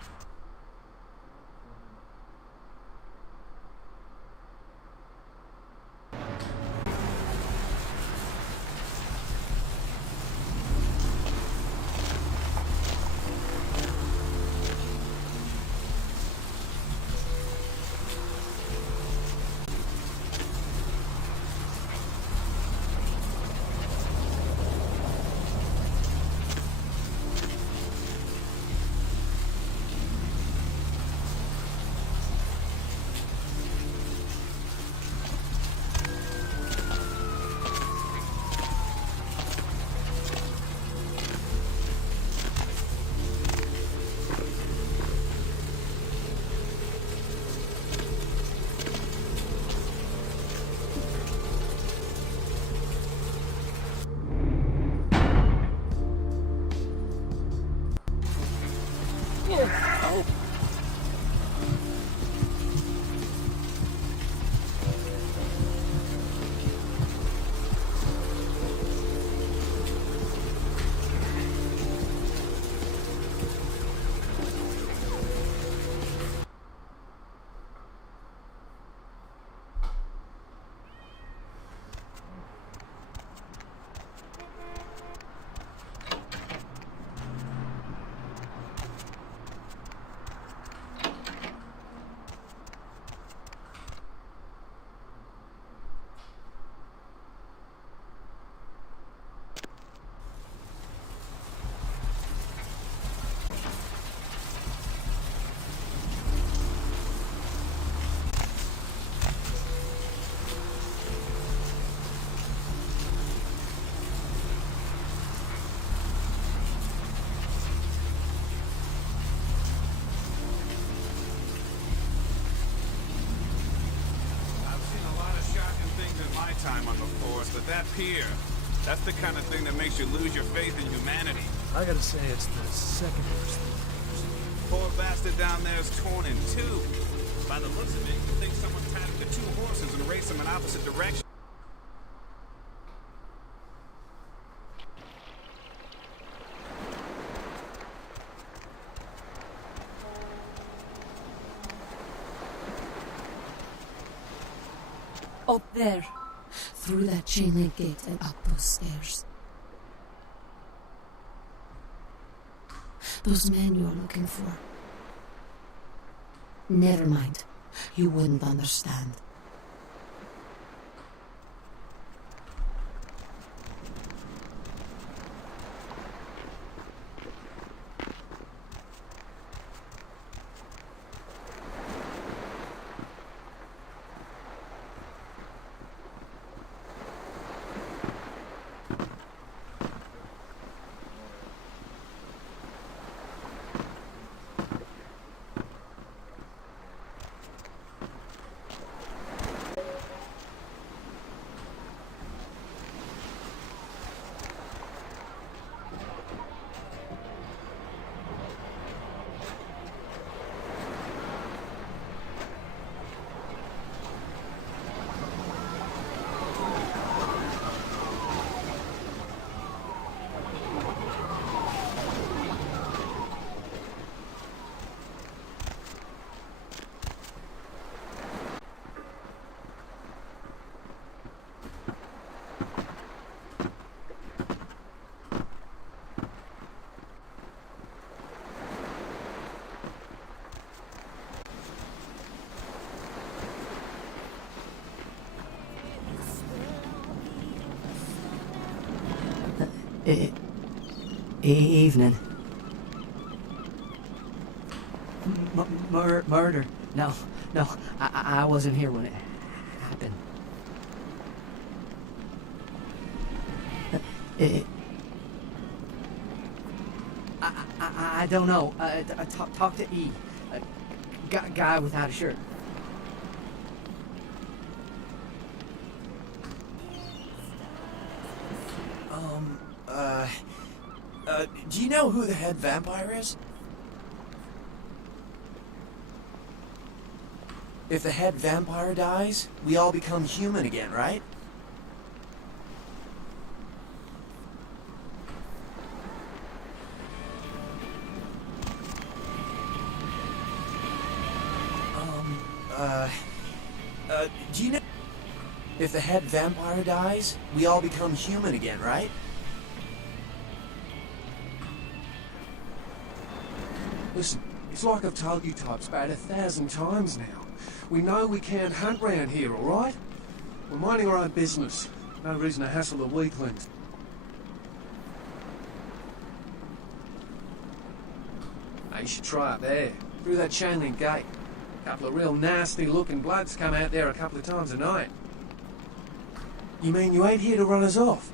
with that pier. That's the kind of thing that makes you lose your faith in humanity. I gotta say, it's the second worst thing. Poor bastard down there is torn in two. By the looks of it, you think someone tied him to two horses and raced them in opposite directions. Up there. Through that chain link gate and up those stairs. Those men you're looking for. Never mind. You wouldn't understand. Evening. Murder. No, I wasn't here when it happened. I don't know. Talk to E. Guy without a shirt. Do you know who the head vampire is? If the head vampire dies, we all become human again, right? Do you know... If the head vampire dies, we all become human again, right? Listen, it's like I've told you types about 1,000 times now. We know we can't hunt round here, alright? We're minding our own business. No reason to hassle the weaklings. Now, you should try up there, through that chain link gate. A couple of real nasty-looking bloods come out there a couple of times a night. You mean you ain't here to run us off?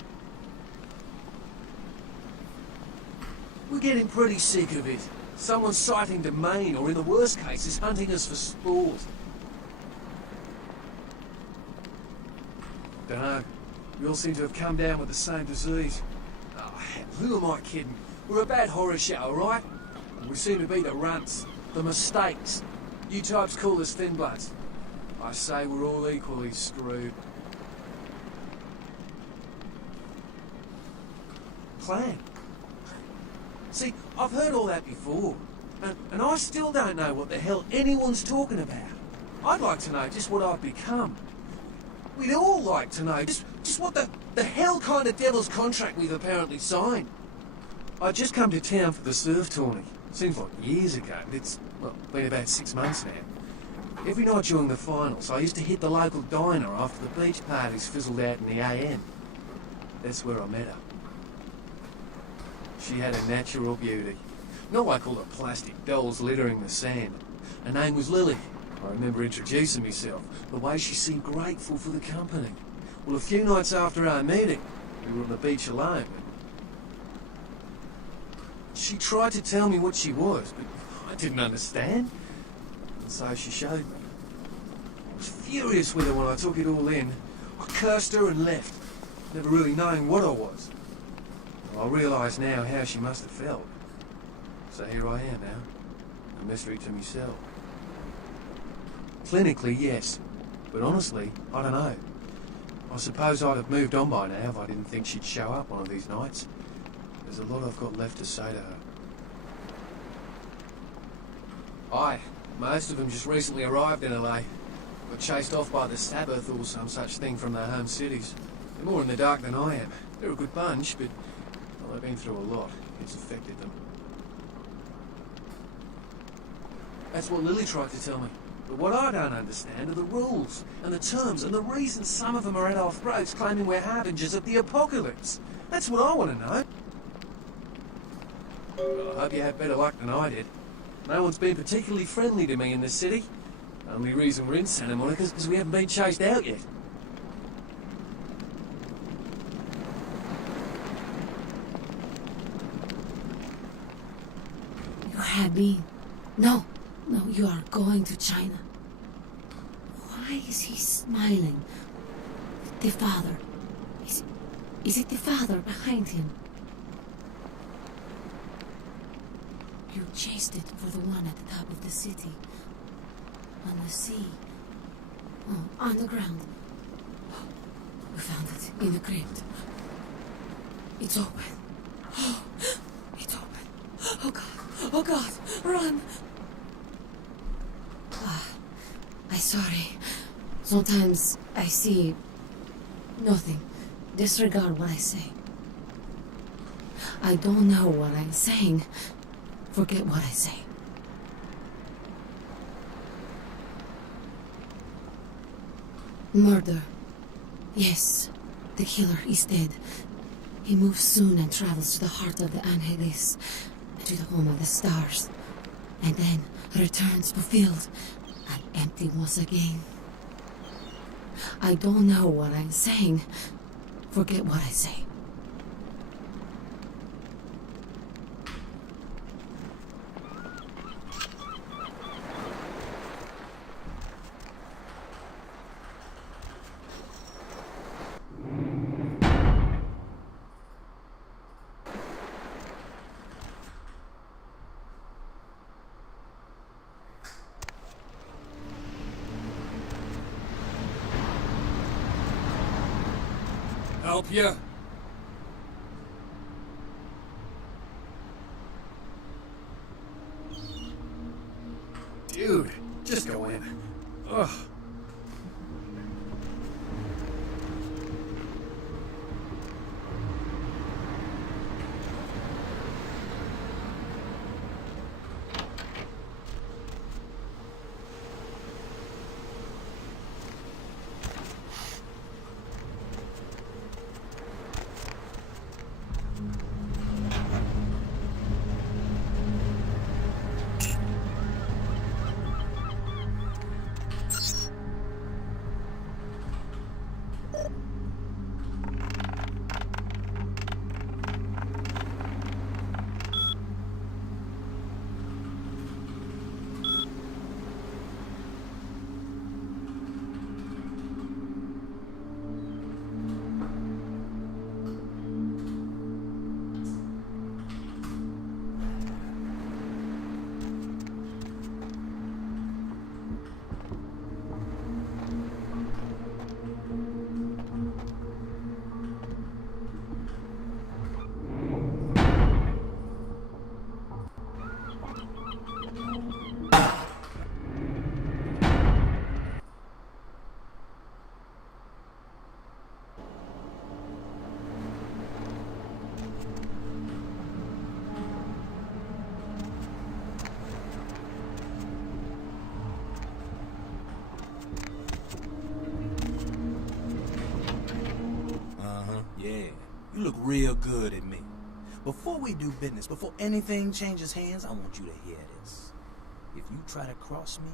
We're getting pretty sick of it. Someone's sighting domain, or in the worst cases, hunting us for sport. Dunno. We all seem to have come down with the same disease. Oh, hell, who am I kidding? We're a bad horror show, alright? And we seem to be the runts, the mistakes. You types call us thin bloods. I say we're all equally screwed. Plan? See, I've heard all that before, and I still don't know what the hell anyone's talking about. I'd like to know just what I've become. We'd all like to know just what the hell kind of devil's contract we've apparently signed. I'd just come to town for the surf tourney. Seems like years ago, but it's, well, been about 6 months now. Every night during the finals, I used to hit the local diner after the beach parties fizzled out in the AM. That's where I met her. She had a natural beauty. Not like all the plastic dolls littering the sand. Her name was Lily. I remember introducing myself, the way she seemed grateful for the company. Well, a few nights after our meeting, we were on the beach alone. She tried to tell me what she was, but I didn't understand. And so she showed me. I was furious with her when I took it all in. I cursed her and left. never really knowing what I was. I realise now how she must have felt. So here I am now, a mystery to myself. Clinically, yes, but honestly, I don't know. I suppose I'd have moved on by now if I didn't think she'd show up one of these nights. There's a lot I've got left to say to her. Aye, most of them just recently arrived in LA. Got chased off by the Sabbath or some such thing from their home cities. They're more in the dark than I am. They're a good bunch, but well, they've been through a lot. It's affected them. That's what Lily tried to tell me. But what I don't understand are the rules, and the terms, and the reasons some of them are at our throats claiming we're harbingers of the apocalypse. That's what I want to know. Well, I hope you had better luck than I did. No one's been particularly friendly to me in this city. Only reason we're in Santa Monica is because we haven't been chased out yet. You have been. No, you are going to China. Why is he smiling? The father. Is it the father behind him? You chased it for the one at the top of the city. On the sea. Oh, on the ground. We found it in the crypt. It's open. Oh, it's open. Oh God, run! I'm sorry. Sometimes I see nothing. Disregard what I say. I don't know what I'm saying. Forget what I say. Murder. Yes, the killer is dead. He moves soon and travels to the heart of the Angeles, to the home of the stars, and then returns fulfilled and empty once again. I don't know what I'm saying. Forget what I say. Help you? Dude, just go in. Ugh. You look real good at me. Before we do business, before anything changes hands, I want you to hear this. If you try to cross me,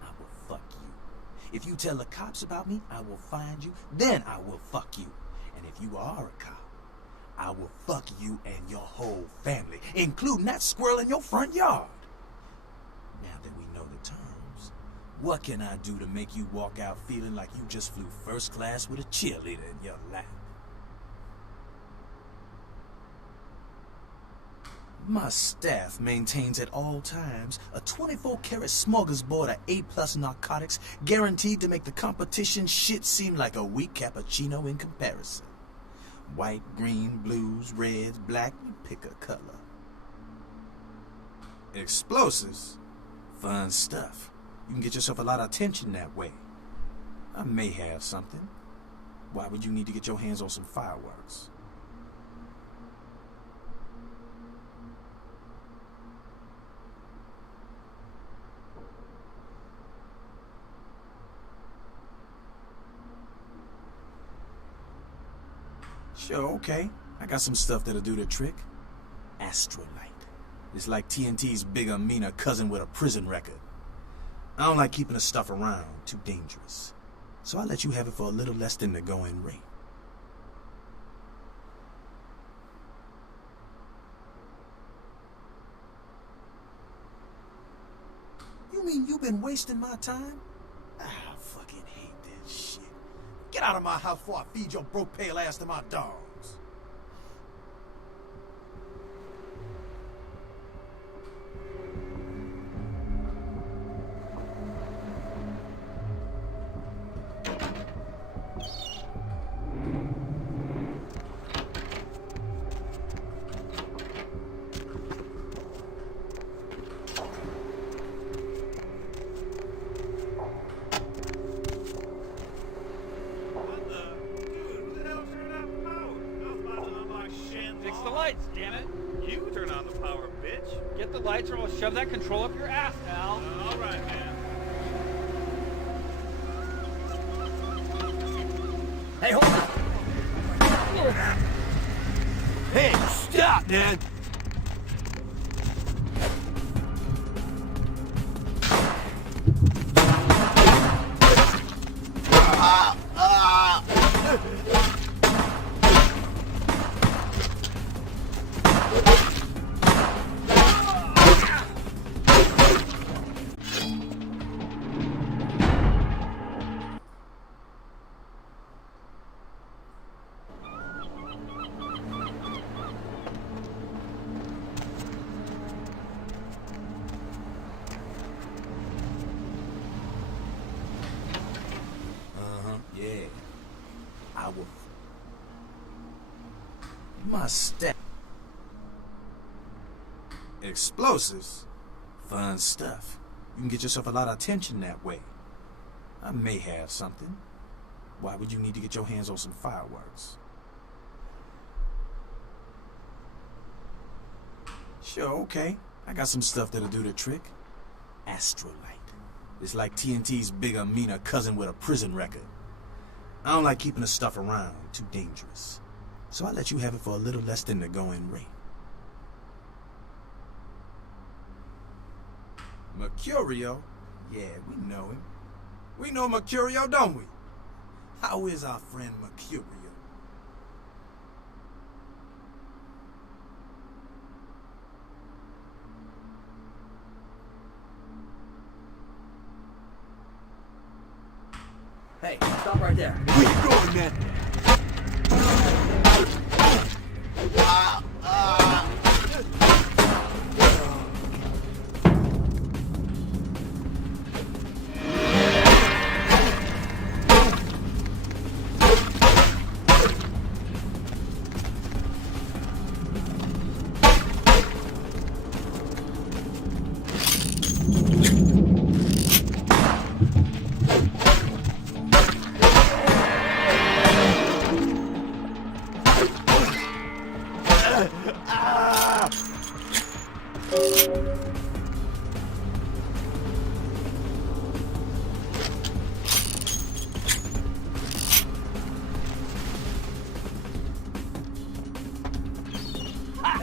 I will fuck you. If you tell the cops about me, I will find you, then I will fuck you. And if you are a cop, I will fuck you and your whole family, including that squirrel in your front yard. Now that we know the terms, what can I do to make you walk out feeling like you just flew first class with a cheerleader in your lap? My staff maintains at all times a 24-karat smorgasbord of A+ narcotics guaranteed to make the competition shit seem like a weak cappuccino in comparison. White, green, blues, reds, black, you pick a color. Explosives? Fun stuff. You can get yourself a lot of attention that way. I may have something. Why would you need to get your hands on some fireworks? Sure, okay. I got some stuff that'll do the trick. Astrolite. It's like TNT's bigger, meaner cousin with a prison record. I don't like keeping the stuff around. Too dangerous. So I'll let you have it for a little less than the going rate. You mean you've been wasting my time? I fucking hate that shit. Get out of my house before I feed your broke pale ass to my dogs. Shove that control up your ass, Al. All right, man. Hey, hold on. Hey, stop, man. Yeah. I will. My staff. Explosives? Fun stuff. You can get yourself a lot of attention that way. I may have something. Why would you need to get your hands on some fireworks? Sure, okay. I got some stuff that'll do the trick. Astrolite. It's like TNT's bigger, meaner cousin with a prison record. I don't like keeping the stuff around. Too dangerous. So I'll let you have it for a little less than the going rate. Mercurio? Yeah, we know him. We know Mercurio, don't we? How is our friend Mercurio? Hey, stop right there. Where you going, man?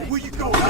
Where you going?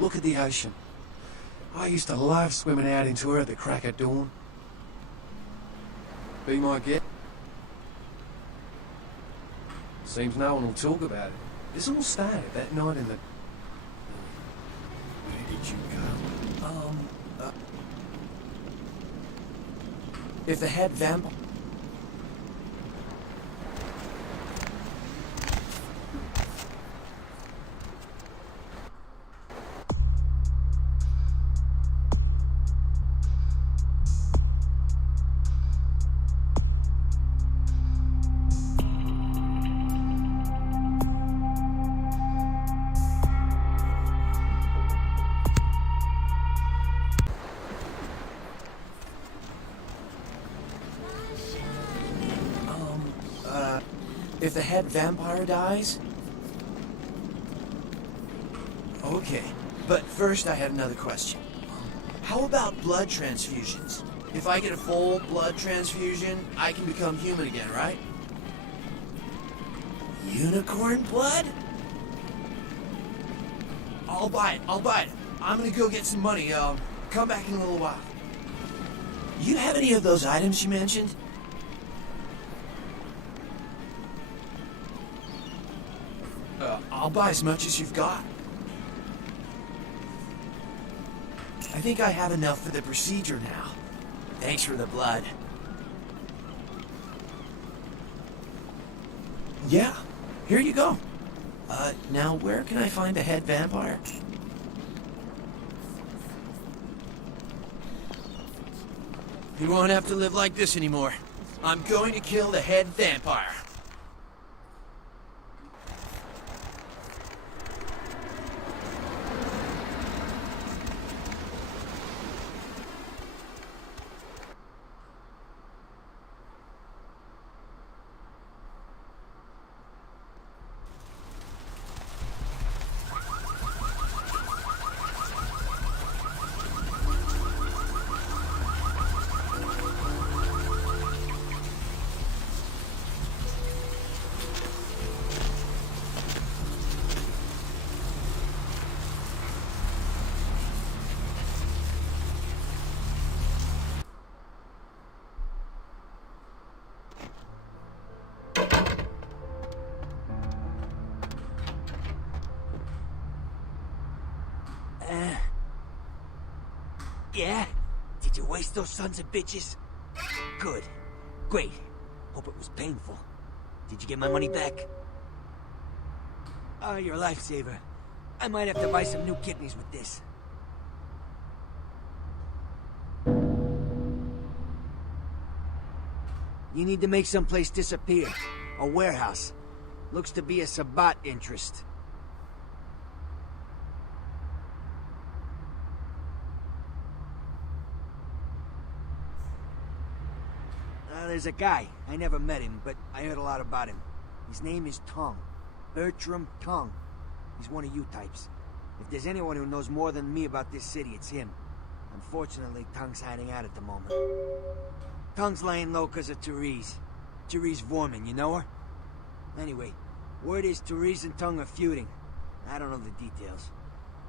Look at the ocean. I used to love swimming out into her at the crack of dawn. Be my guest. Seems no one will talk about it. This all started that night in the... Where did you go? If the head vampire... If the head vampire dies? Okay, but first I have another question. How about blood transfusions? If I get a full blood transfusion, I can become human again, right? Unicorn blood? I'll buy it, I'm gonna go get some money, come back in a little while. You have any of those items you mentioned? I'll buy as much as you've got. I think I have enough for the procedure now. Thanks for the blood. Yeah, here you go. Now where can I find the head vampire? You won't have to live like this anymore. I'm going to kill the head vampire. Yeah? Did you waste those sons of bitches? Good. Great. Hope it was painful. Did you get my money back? Oh, you're a lifesaver. I might have to buy some new kidneys with this. You need to make someplace disappear. A warehouse. Looks to be a Sabbat interest. There's a guy. I never met him, but I heard a lot about him. His name is Tongue. Bertram Tongue. He's one of you types. If there's anyone who knows more than me about this city, it's him. Unfortunately, Tongue's hiding out at the moment. Tongue's laying low because of Therese. Therese Vorman, you know her? Anyway, word is Therese and Tongue are feuding. I don't know the details.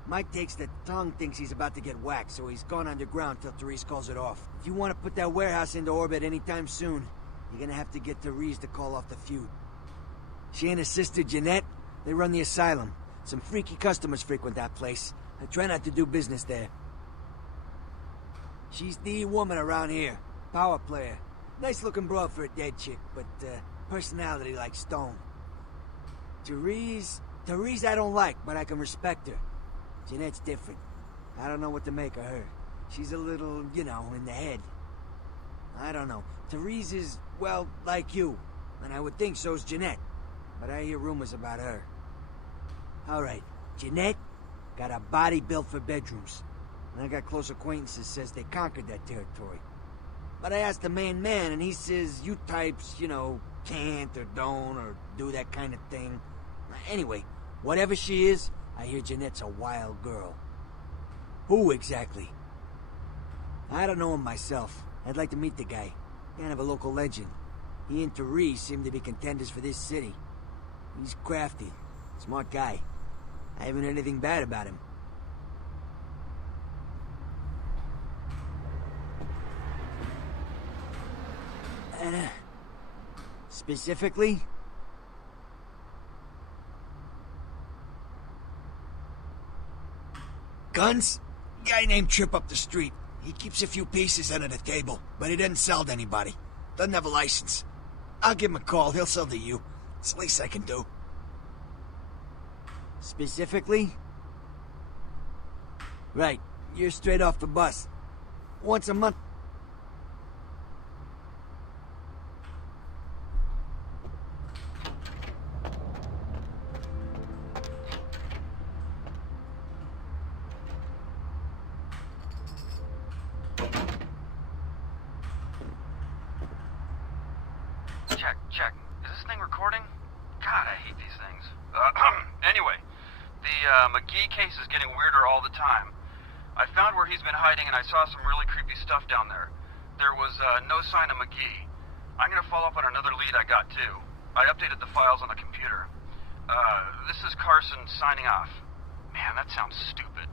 Mike takes that Tongue thinks he's about to get whacked, so he's gone underground till Therese calls it off. If you want to put that warehouse into orbit anytime soon, you're gonna have to get Therese to call off the feud. She and her sister Jeanette, they run the asylum. Some freaky customers frequent that place. I try not to do business there. She's the woman around here. Power player. Nice looking broad for a dead chick, but personality like stone. Therese I don't like, but I can respect her. Jeanette's different. I don't know what to make of her. She's a little, you know, in the head. I don't know. Therese is, well, like you. And I would think so's Jeanette. But I hear rumors about her. Alright, Jeanette got a body built for bedrooms. And I got close acquaintances says they conquered that territory. But I asked the main man and he says you types, you know, can't or don't or do that kind of thing. Anyway, whatever she is, I hear Jeanette's a wild girl. Who exactly? I don't know him myself. I'd like to meet the guy. Kind of a local legend. He and Therese seem to be contenders for this city. He's crafty. Smart guy. I haven't heard anything bad about him. Specifically? Guns? Guy named Trip up the street. He keeps a few pieces under the table, but he doesn't sell to anybody. Doesn't have a license. I'll give him a call. He'll sell to you. It's the least I can do. Specifically? Right. You're straight off the bus. Once a month. Check. Is this thing recording? God, I hate these things. Anyway, the McGee case is getting weirder all the time. I found where he's been hiding and I saw some really creepy stuff down there. There was no sign of McGee. I'm gonna follow up on another lead I got too. I updated the files on the computer. This is Carson signing off. Man, that sounds stupid.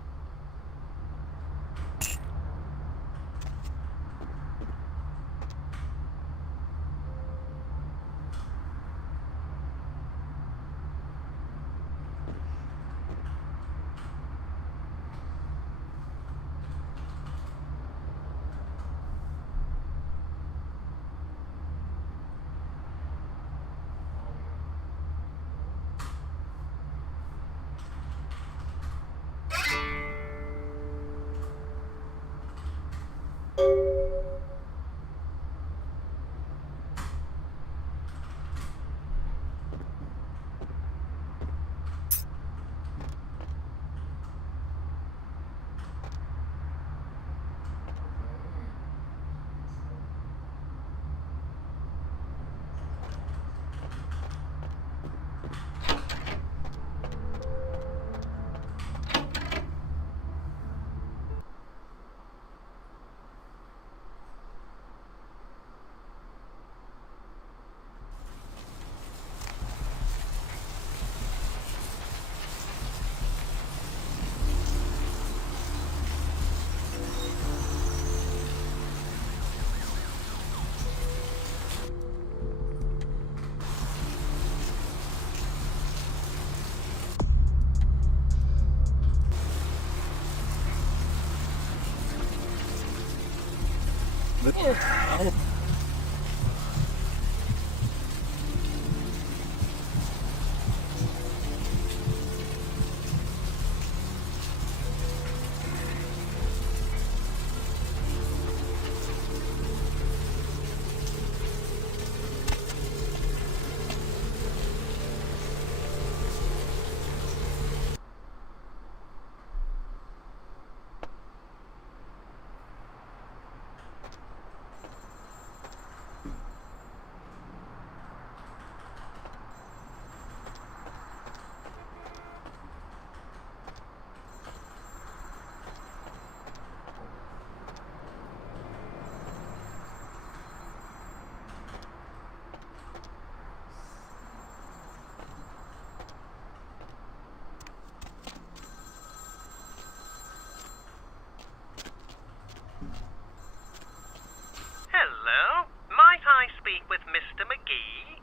Hello? Might I speak with Mr. McGee?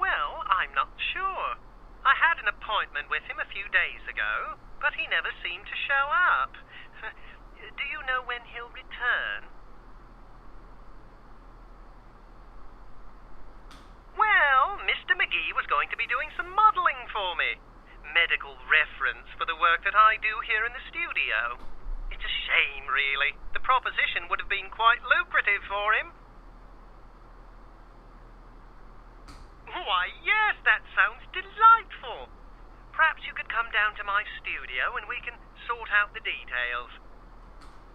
Well, I'm not sure. I had an appointment with him a few days ago, but he never seemed to show up. Do you know when he'll return? Well, Mr. McGee was going to be doing some modeling for me. Medical reference for the work that I do here in the studio. It's a shame, really. The proposition would have been quite lucrative for him. Why, yes, that sounds delightful. Perhaps you could come down to my studio and we can sort out the details.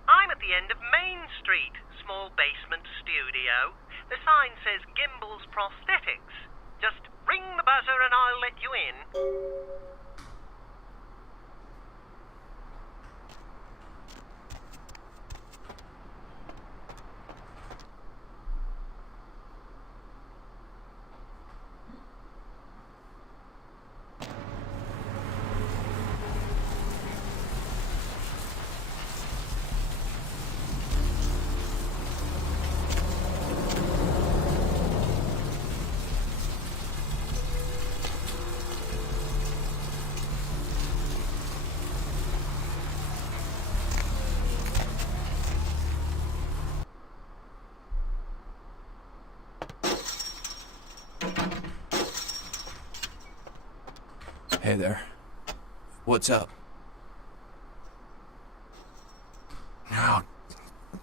I'm at the end of Main Street, small basement studio. The sign says Gimbel's Prosthetics. Just ring the buzzer and I'll let you in. Hey there. What's up?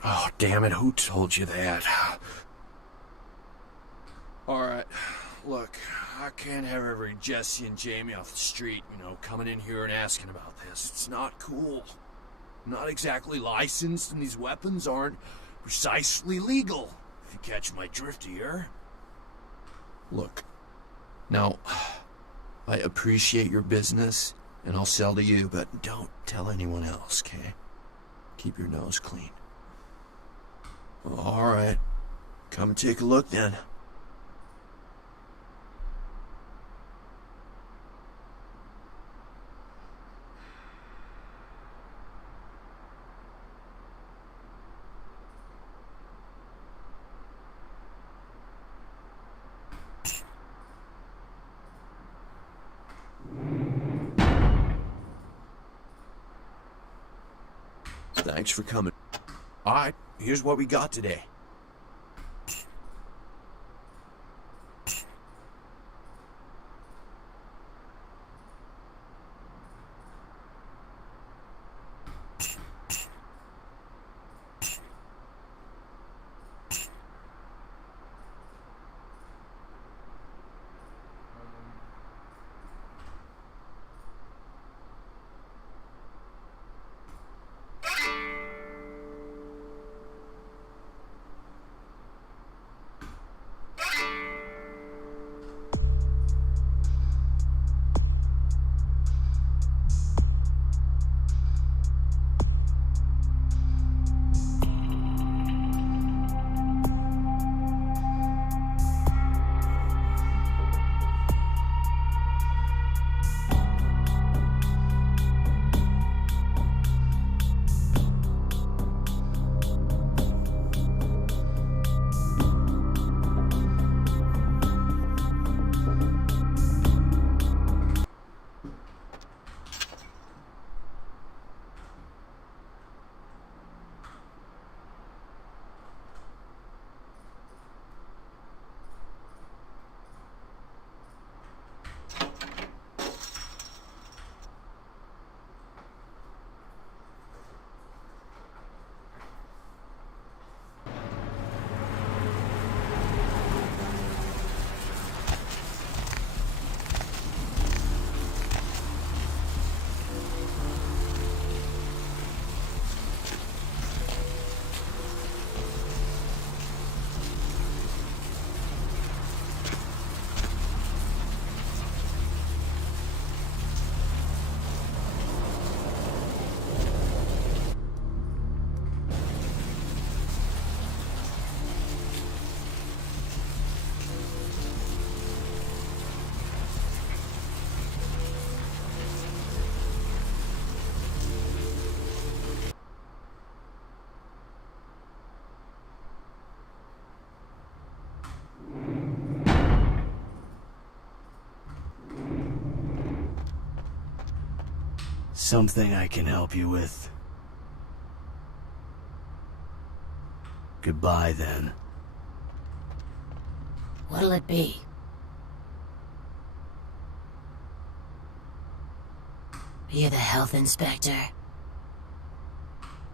Oh, damn it, who told you that? Alright, look, I can't have every Jesse and Jamie off the street, coming in here and asking about this. It's not cool. I'm not exactly licensed, and these weapons aren't precisely legal, if you catch my drift here. Look, now, I appreciate your business, and I'll sell to you, but don't tell anyone else, okay? Keep your nose clean. Alright, come take a look then. Thanks for coming. Alright, here's what we got today. Something I can help you with? Goodbye, then. What'll it be? Are you the health inspector?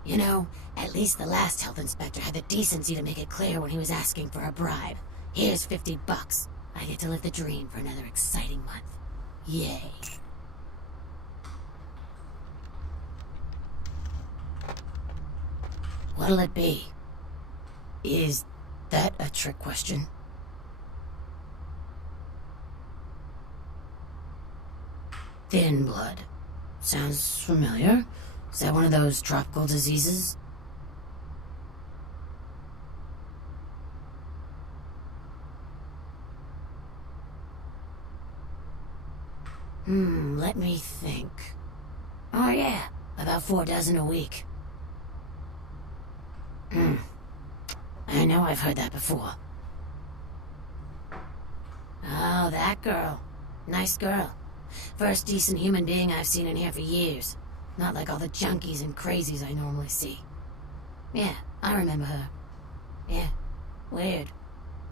You know, at least the last health inspector had the decency to make it clear when he was asking for a bribe. Here's $50. I get to live the dream for another exciting month. Yay. What'll it be? Is that a trick question? Thin blood. Sounds familiar. Is that one of those tropical diseases? Let me think. Oh yeah, about 4 dozen a week. I know I've heard that before. Oh, that girl. Nice girl. First decent human being I've seen in here for years. Not like all the junkies and crazies I normally see. Yeah, I remember her. Yeah, weird.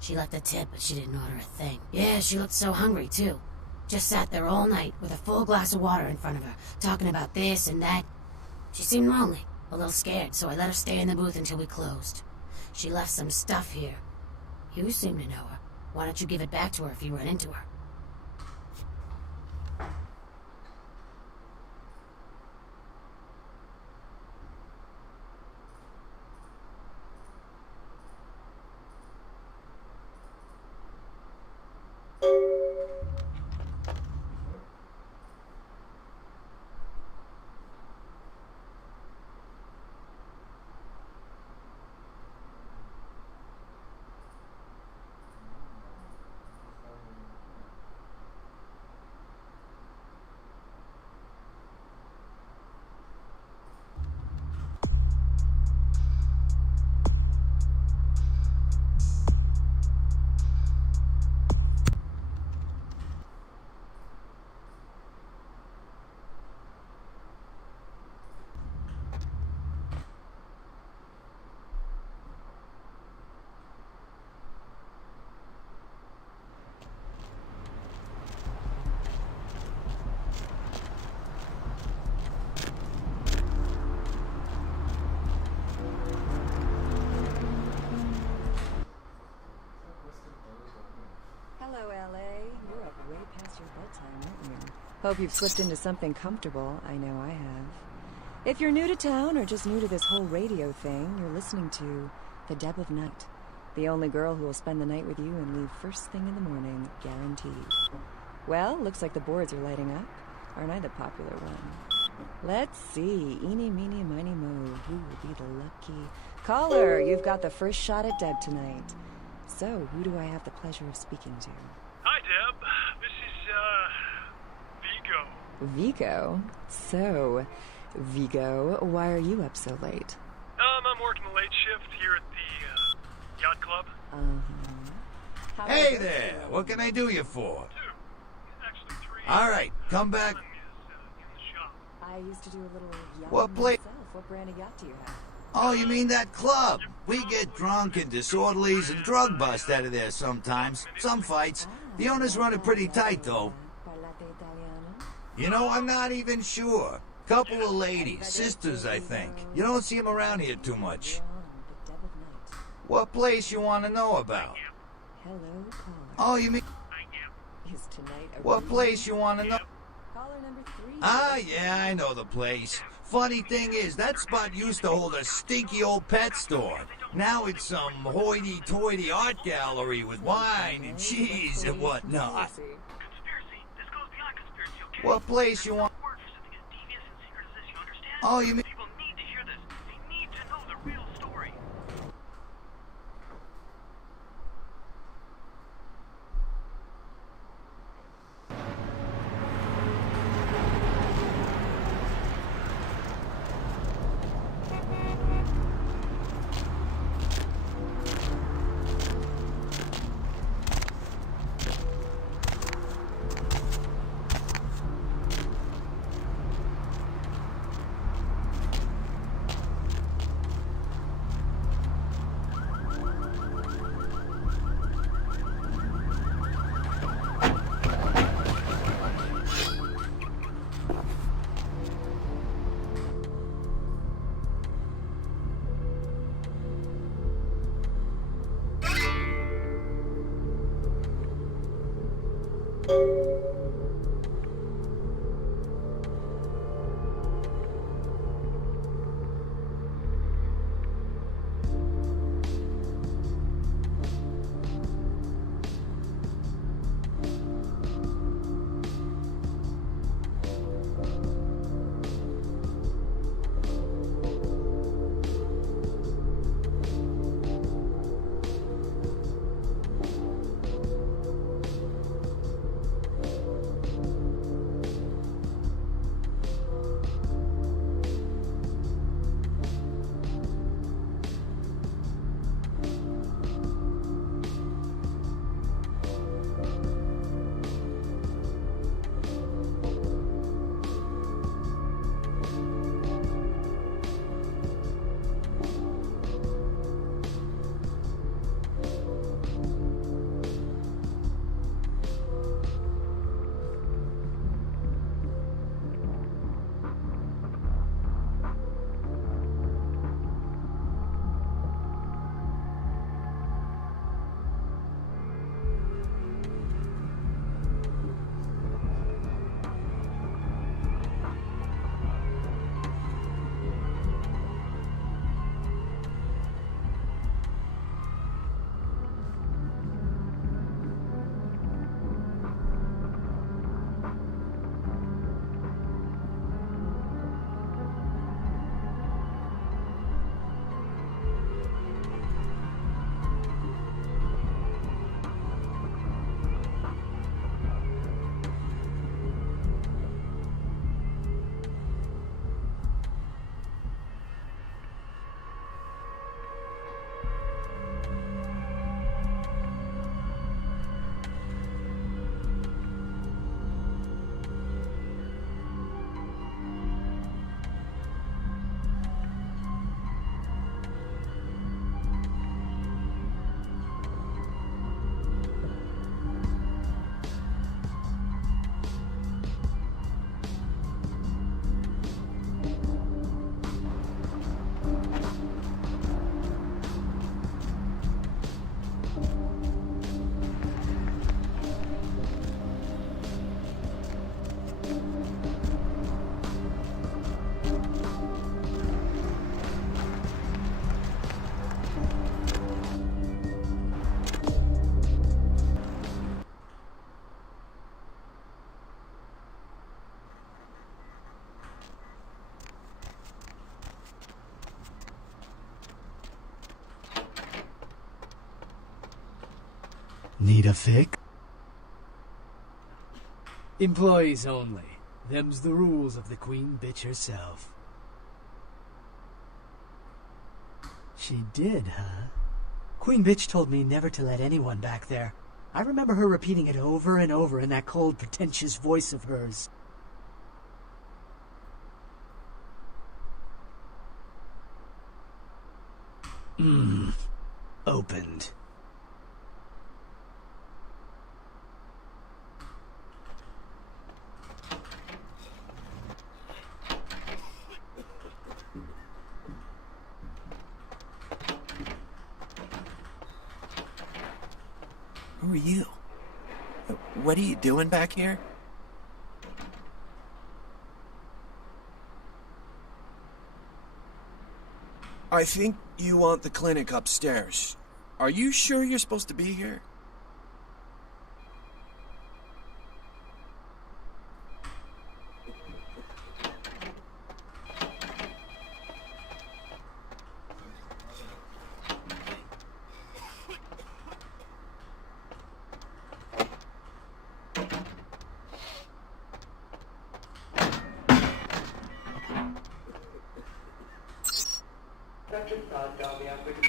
She left a tip, but she didn't order a thing. Yeah, she looked so hungry, too. Just sat there all night with a full glass of water in front of her, talking about this and that. She seemed lonely, a little scared, so I let her stay in the booth until we closed. She left some stuff here. You seem to know her. Why don't you give it back to her if you run into her? Hello, LA. You're up way past your bedtime, aren't you? Hope you've slipped into something comfortable. I know I have. If you're new to town or just new to this whole radio thing, you're listening to The Deb of Night. The only girl who will spend the night with you and leave first thing in the morning, guaranteed. Well, looks like the boards are lighting up. Aren't I the popular one? Let's see. Eeny, meeny, miny, mo. Who will be the lucky caller? You've got the first shot at Deb tonight. So, who do I have the pleasure of speaking to? Hi, Deb. This is, Vigo. Vigo? So, Vigo, why are you up so late? I'm working the late shift here at the, yacht club. Hey there! What can I do you for? Alright, come back. I used to do a little yacht What place? myself. What brand of yacht do you have? Oh, you mean that club? We get drunk and disorderlies and drug bust out of there sometimes. Some fights. The owners run it pretty tight, though. You know, I'm not even sure. Couple of ladies, sisters, I think. You don't see them around here too much. What place you want to know about? Hello, caller. Oh, you mean... Is tonight a What place you want to know? Caller number 3. Ah, yeah, I know the place. Funny thing is, that spot used to hold a stinky old pet store. Now it's some hoity-toity art gallery with wine and cheese and whatnot. What place you want? Oh, you mean... Need a fix? Employees only. Them's the rules of the Queen Bitch herself. She did, huh? Queen Bitch told me never to let anyone back there. I remember her repeating it over and over in that cold, pretentious voice of hers. Opened. Who are you? What are you doing back here? I think you want the clinic upstairs. Are you sure you're supposed to be here? Dr. Sod, call the operator,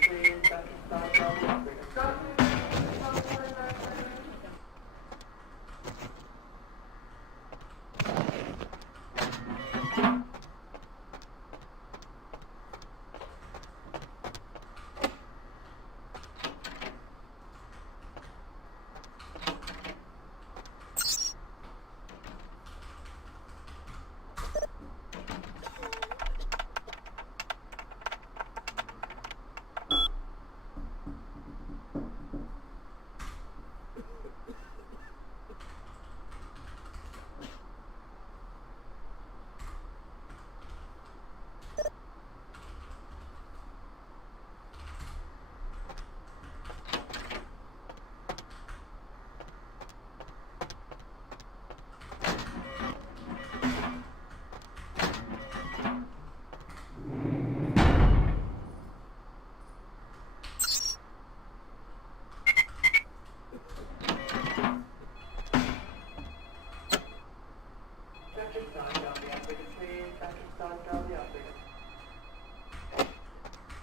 please. Dr. Sod, call the operator.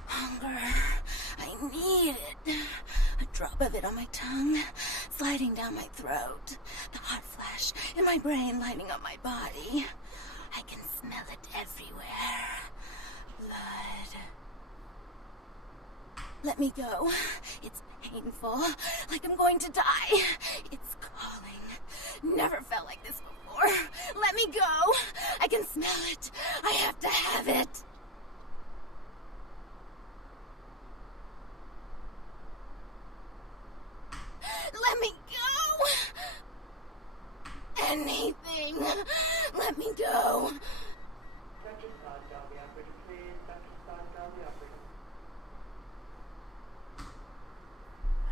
Hunger. I need it. A drop of it on my tongue, sliding down my throat. The hot flash in my brain lighting up my body. I can smell it everywhere. Blood. Let me go. It's painful, like I'm going to die. It's calling. Never felt like this before. Let me go. I can smell it. I have to have it. Let me go! Anything! Let me go! Dr. Sod, call the operator, please. Dr. Sod, call the operator.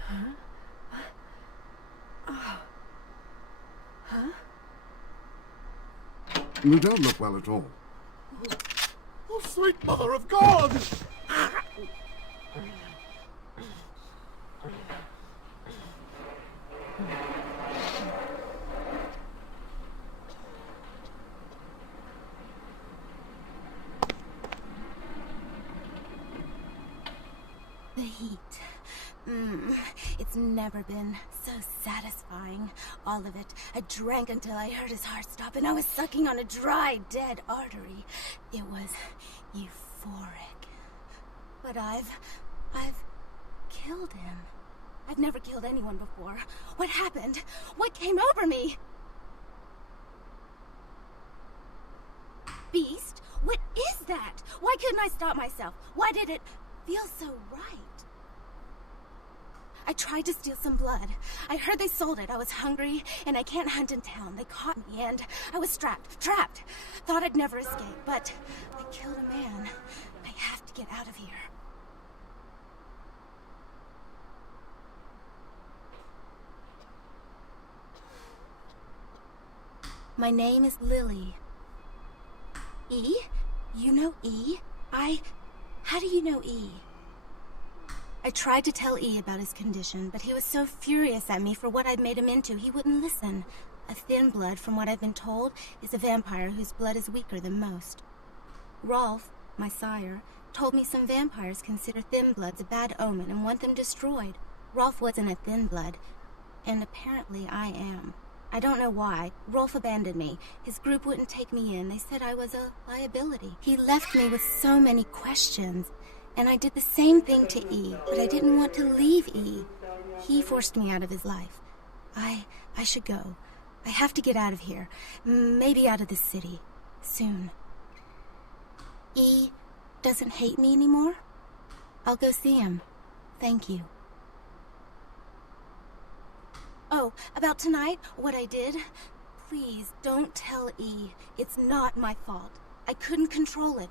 Huh? Oh. Huh? You don't look well at all. Oh, sweet mother of God! The heat. It's never been so satisfying. All of it. I drank until I heard his heart stop and I was sucking on a dry, dead artery. It was euphoric. But I've killed him. I've never killed anyone before. What happened? What came over me? Beast? What is that? Why couldn't I stop myself? Why did it feel so right? I tried to steal some blood. I heard they sold it. I was hungry, and I can't hunt in town. They caught me, and I was trapped. Thought I'd never escape, but I killed a man. I have to get out of here. My name is Lily. E? You know E? How do you know E? I tried to tell E about his condition, but he was so furious at me for what I'd made him into, he wouldn't listen. A thin blood, from what I've been told, is a vampire whose blood is weaker than most. Rolf, my sire, told me some vampires consider thin bloods a bad omen and want them destroyed. Rolf wasn't a thin blood, and apparently I am. I don't know why. Rolf abandoned me. His group wouldn't take me in. They said I was a liability. He left me with so many questions. And I did the same thing to E, but I didn't want to leave E. He forced me out of his life. I should go. I have to get out of here. Maybe out of the city. Soon. E doesn't hate me anymore? I'll go see him. Thank you. Oh, about tonight, what I did? Please, don't tell E. It's not my fault. I couldn't control it.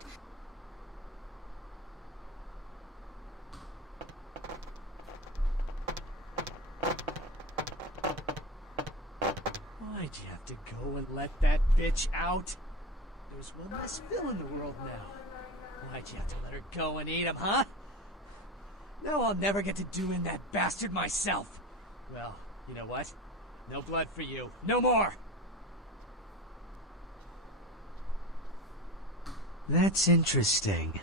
Why'd you have to go and let that bitch out? There's one less Phil in the world now. Why'd you have to let her go and eat him, huh? Now I'll never get to do in that bastard myself. Well, you know what? No blood for you. No more! That's interesting.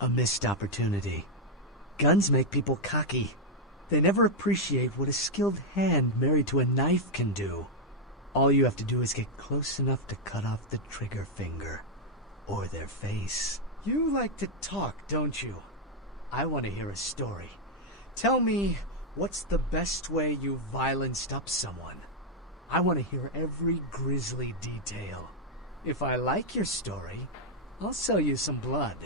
A missed opportunity. Guns make people cocky. They never appreciate what a skilled hand married to a knife can do. All you have to do is get close enough to cut off the trigger finger. Or their face. You like to talk, don't you? I want to hear a story. Tell me, what's the best way you violenced up someone? I want to hear every grisly detail. If I like your story, I'll sell you some blood.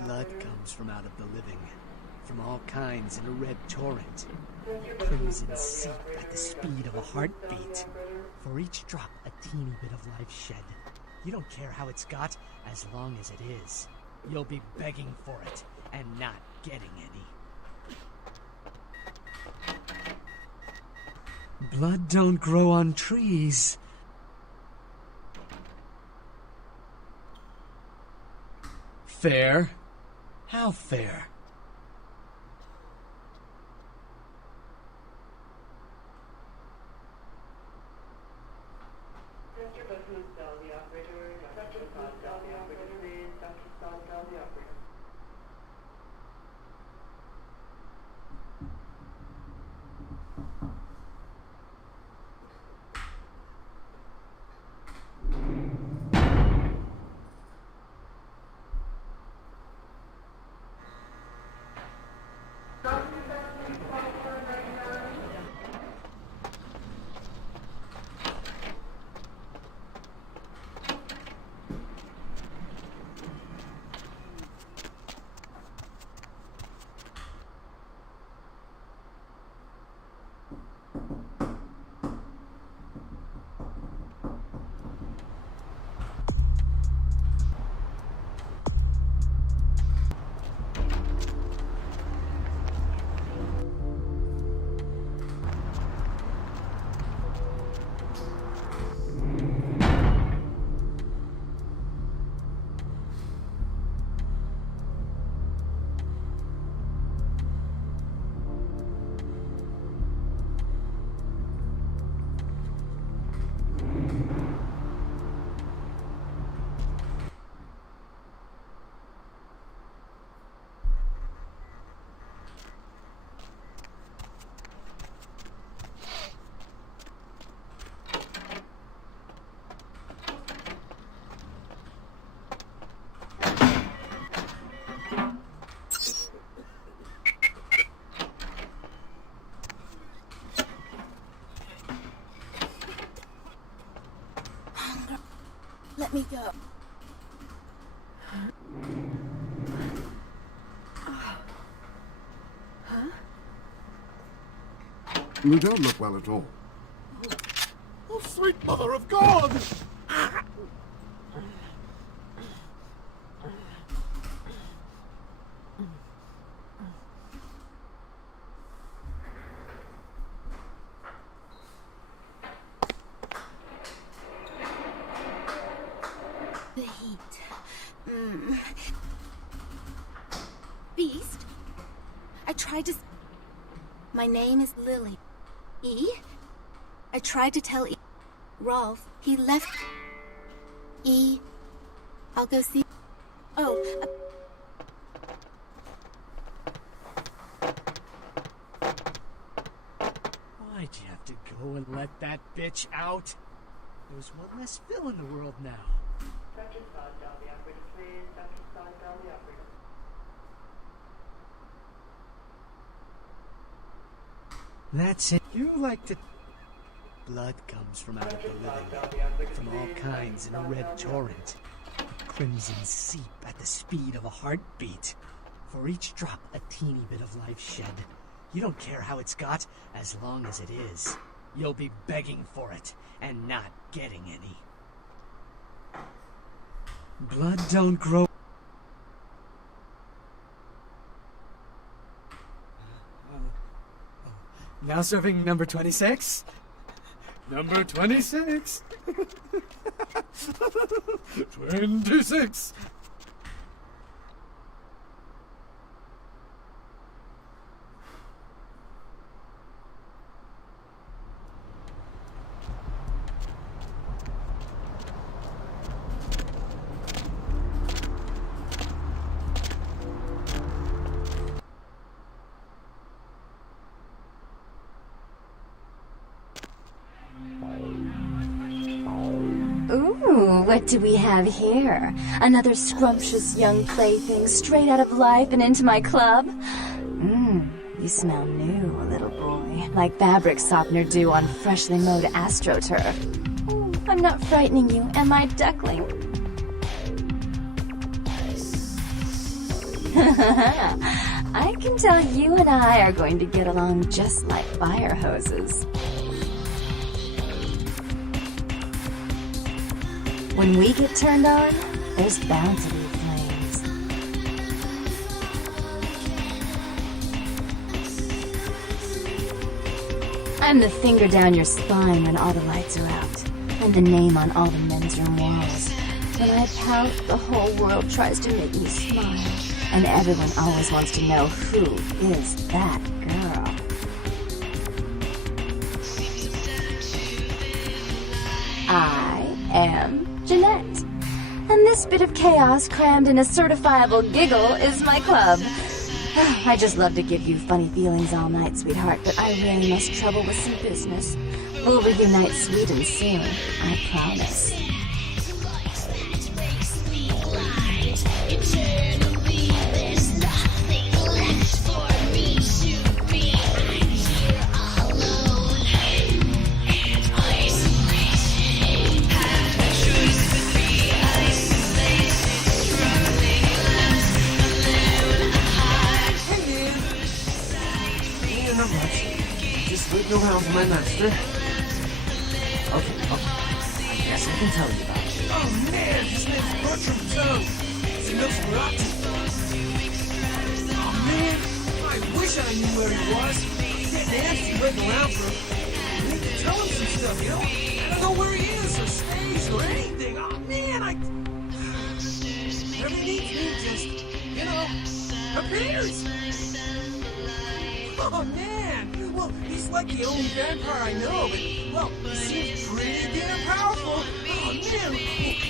Blood comes from out of the living, from all kinds in a red torrent. Crimson seep at the speed of a heartbeat. For each drop, a teeny bit of life shed. You don't care how it's got, as long as it is. You'll be begging for it, and not getting any. Blood don't grow on trees. Fair? How fair? Let me go. Huh? You don't look well at all. Oh, sweet mother of God! The heat. tried to... My name is Lily. E? I tried to tell E... Rolf, he left... E... I'll go see... Oh, Why'd you have to go and let that bitch out? There's one less Phil in the world now. Dr. Scott, dial the operator, please. Dr. Scott, dial the operator. That's it. You like to... Blood comes from out of the living, from all kinds in a red torrent. Crimson seep at the speed of a heartbeat. For each drop, a teeny bit of life shed. You don't care how it's got, as long as it is. You'll be begging for it, and not getting any. Blood don't grow... Now serving number 26? Number 26! 26! Ooh, what do we have here? Another scrumptious young plaything straight out of life and into my club? You smell new, little boy. Like fabric softener dew on freshly mowed astroturf. Ooh, I'm not frightening you, am I, duckling? I can tell you and I are going to get along just like fire hoses. When we get turned on, there's bound to be flames. I'm the finger down your spine when all the lights are out, and the name on all the men's room walls. When I pout, the whole world tries to make me smile, and everyone always wants to know who is that girl. I am Jeanette. And this bit of chaos crammed in a certifiable giggle is my club. I just love to give you funny feelings all night, sweetheart, but I really must trouble with some business. We'll reunite sweet and soon, I promise. Waiting around for my master. Okay. I guess I can tell you about it. Oh man, his name's Bertram too. He looks rotten. Oh man, I wish I knew where he was. He's getting antsy waiting around for him. I need to tell him some stuff, you know? I don't know where he is or stays or anything. Oh man, Whatever he needs me just, appears. Oh man! Well, he's like the only vampire I know, but, well, he seems pretty damn powerful. Oh man,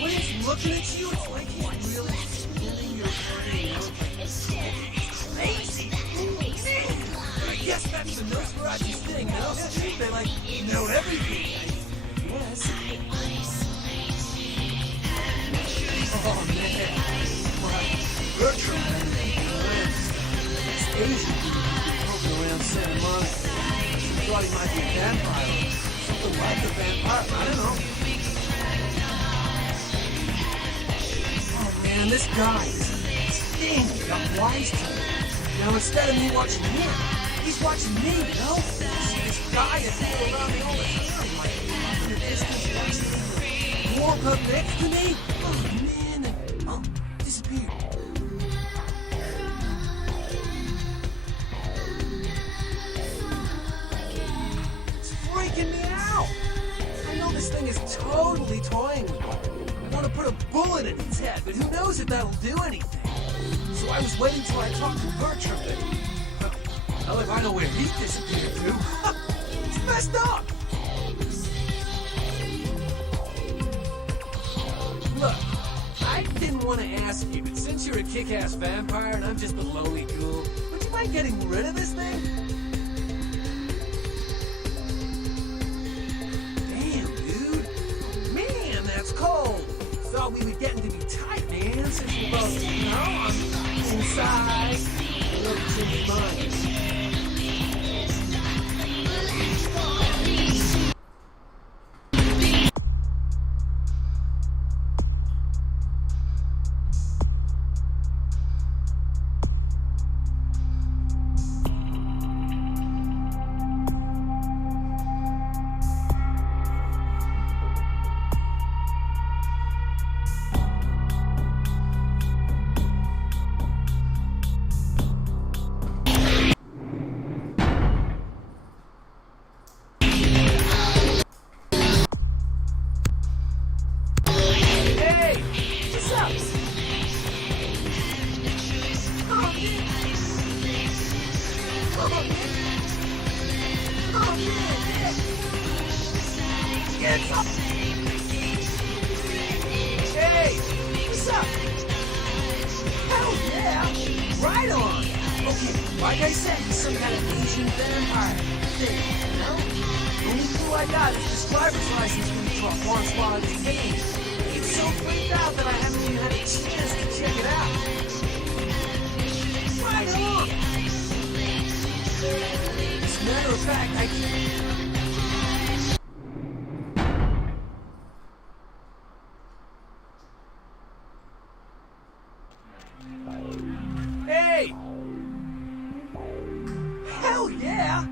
when he's looking at you, it's like he's really spinning your brain. It's crazy. Man, I guess that's the Masquerade's thing, you know? They, know everything. Yes. Oh man. Bertram. It's Asian. Around Santa Monica. She thought he might be a vampire. Something like a vampire. I don't know. Oh man, this guy, this thing got wise to me. Now instead of me watching him, he's watching me, you know? This guy is all around me all the time. Like, in the distance, watching him walk up next to me. Oh man, disappeared. Freaking me out! I know this thing is totally toying with me. I want to put a bullet in its head, but who knows if that'll do anything? So I was waiting till I talked to Bertram, Hell if I know where he disappeared to. It's messed up! Look, I didn't want to ask you, but since you're a kick-ass vampire and I'm just a lowly ghoul, would you mind getting rid of this thing? Damn, dude. Man, that's cold. Thought we were getting to be tight, man, since we're both, you know, on the inside. Look, it's in your mind. Hey, what's up? Hell yeah! Right on! Okay, like I said, he's some kind of Asian vampire thing, you know? The only clue I got is this driver's license when he caught one swallow his veins. He's so freaked out that I haven't even had a chance to check it out. Right on! As a matter of fact, I can't... Hey! Hell yeah!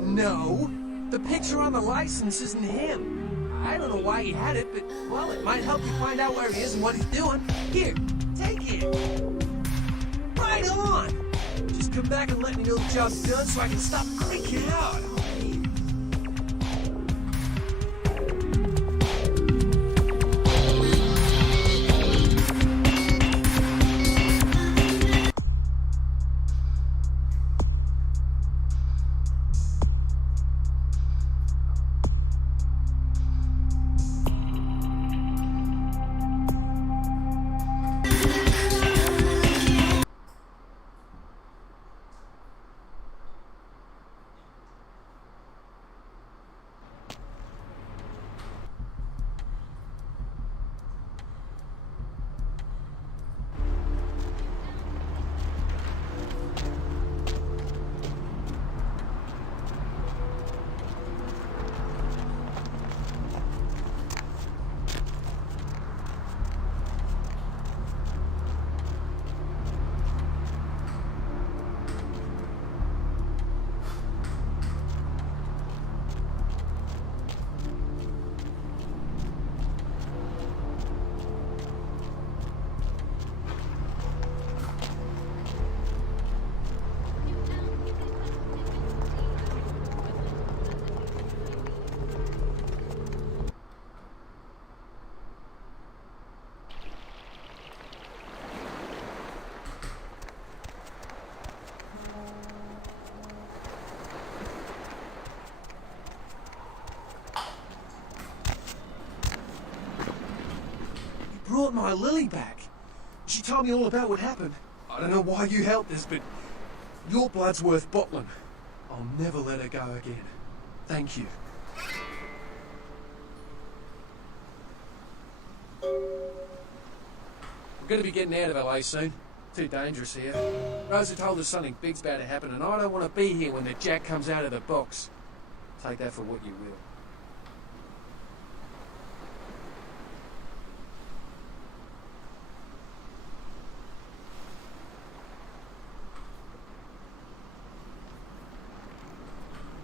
No, the picture on the license isn't him. I don't know why he had it, but, well, it might help you find out where he is and what he's doing. Here, take it. Right on! Just come back and let me know the job's done so I can stop freaking out. Brought my Lily back. She told me all about what happened. I don't know why you helped us, but your blood's worth bottling. I'll never let her go again. Thank you. We're gonna be getting out of LA soon. Too dangerous here. Rosa told us something big's about to happen, and I don't want to be here when the jack comes out of the box. Take that for what you will.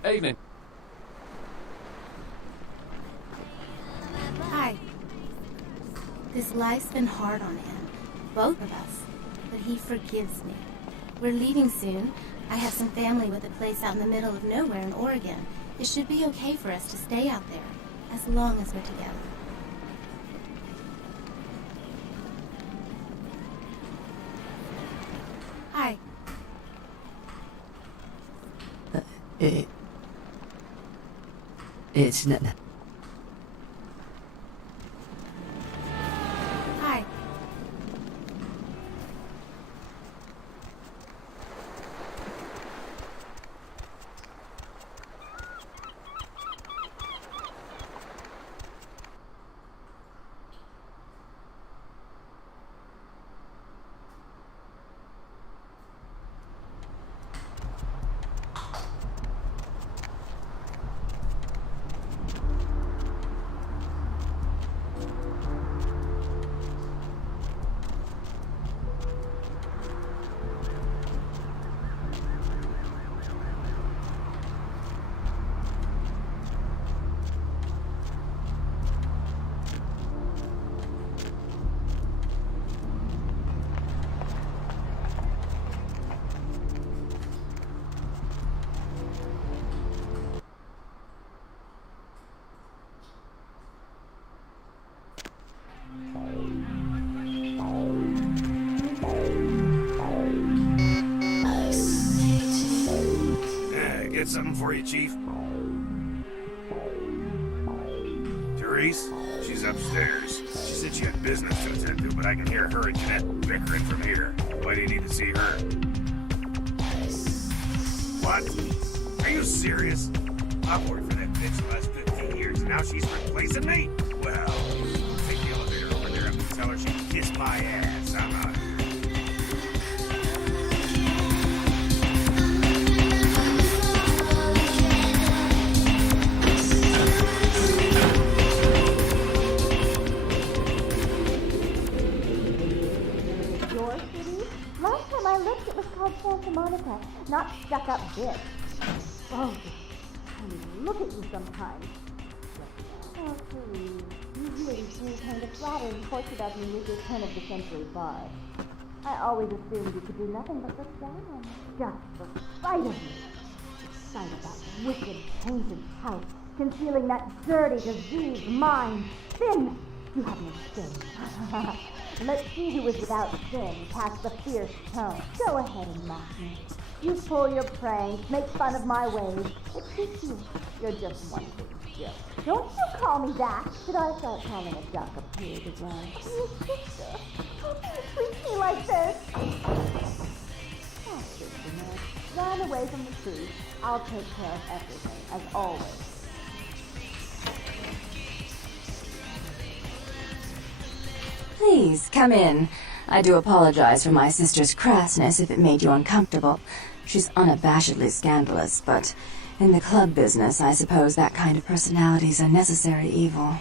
Evening. Hi. This life's been hard on him, both of us, but he forgives me. We're leaving soon. I have some family with a place out in the middle of nowhere in Oregon. It should be okay for us to stay out there, as long as we're together. Hi. It's not. Hi. Get something for you, Chief. Therese? She's upstairs. She said she had business to attend to, but I can hear her and Jeanette bickering from here. Why do you need to see her? What? Are you serious? I've worked for that bitch the last 15 years, and now she's replacing me? Well, take the elevator over there and tell her she can kiss my ass. I'm out of here. Last time I looked, it was called Santa Monica, not stuck-up bitch. Oh, I mean, look at you sometimes. Oh, Therese, you really do kind of flattering portrait of me with your turn-of-the-century bard. I always assumed you could do nothing but look down, just the sight of you. The sight of that wicked, tainted house, concealing that dirty, diseased mind. Sin! You have no shame. Let's see who is without sin cast the fierce tone. Go ahead and mock me. You pull your pranks, make fun of my ways. It suits you. You're just one big joke. Don't you call me that. Should I start calling a duck a pig as well? You sister, how can you treat me like this? Oh, sister, man. Run away from the truth. I'll take care of everything, as always. Please, come in. I do apologize for my sister's crassness if it made you uncomfortable. She's unabashedly scandalous, but in the club business, I suppose that kind of personality's a necessary evil.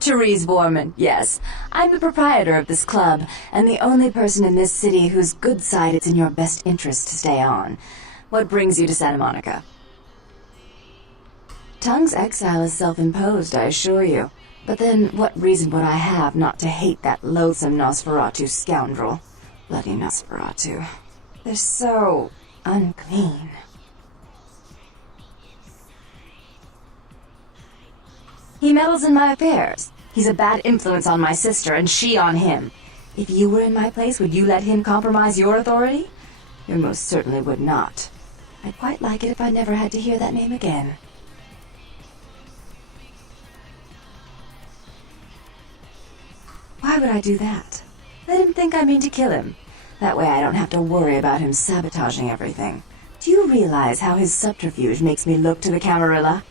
Therese Borman, yes. I'm the proprietor of this club, and the only person in this city whose good side it's in your best interest to stay on. What brings you to Santa Monica? Tongue's exile is self-imposed, I assure you. But then, what reason would I have not to hate that loathsome Nosferatu scoundrel? Bloody Nosferatu. They're so unclean. He meddles in my affairs. He's a bad influence on my sister, and she on him. If you were in my place, would you let him compromise your authority? You most certainly would not. I'd quite like it if I never had to hear that name again. Why would I do that? Let him think I mean to kill him. That way I don't have to worry about him sabotaging everything. Do you realize how his subterfuge makes me look to the Camarilla?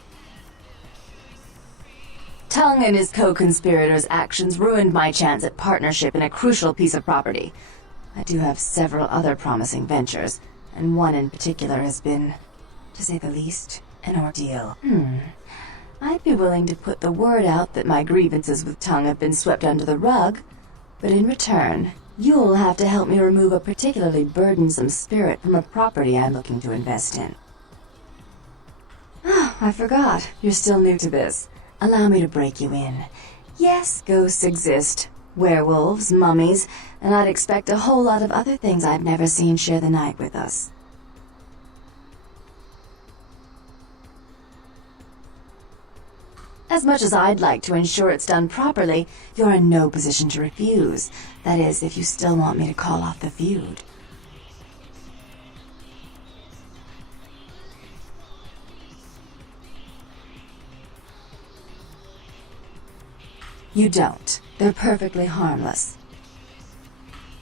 Tongue and his co-conspirators' actions ruined my chance at partnership in a crucial piece of property. I do have several other promising ventures, and one in particular has been, to say the least, an ordeal. I'd be willing to put the word out that my grievances with Tongue have been swept under the rug, but in return, you'll have to help me remove a particularly burdensome spirit from a property I'm looking to invest in. Oh, I forgot. You're still new to this. Allow me to break you in. Yes, ghosts exist. Werewolves, mummies, and I'd expect a whole lot of other things I've never seen share the night with us. As much as I'd like to ensure it's done properly, you're in no position to refuse. That is, if you still want me to call off the feud. You don't. They're perfectly harmless.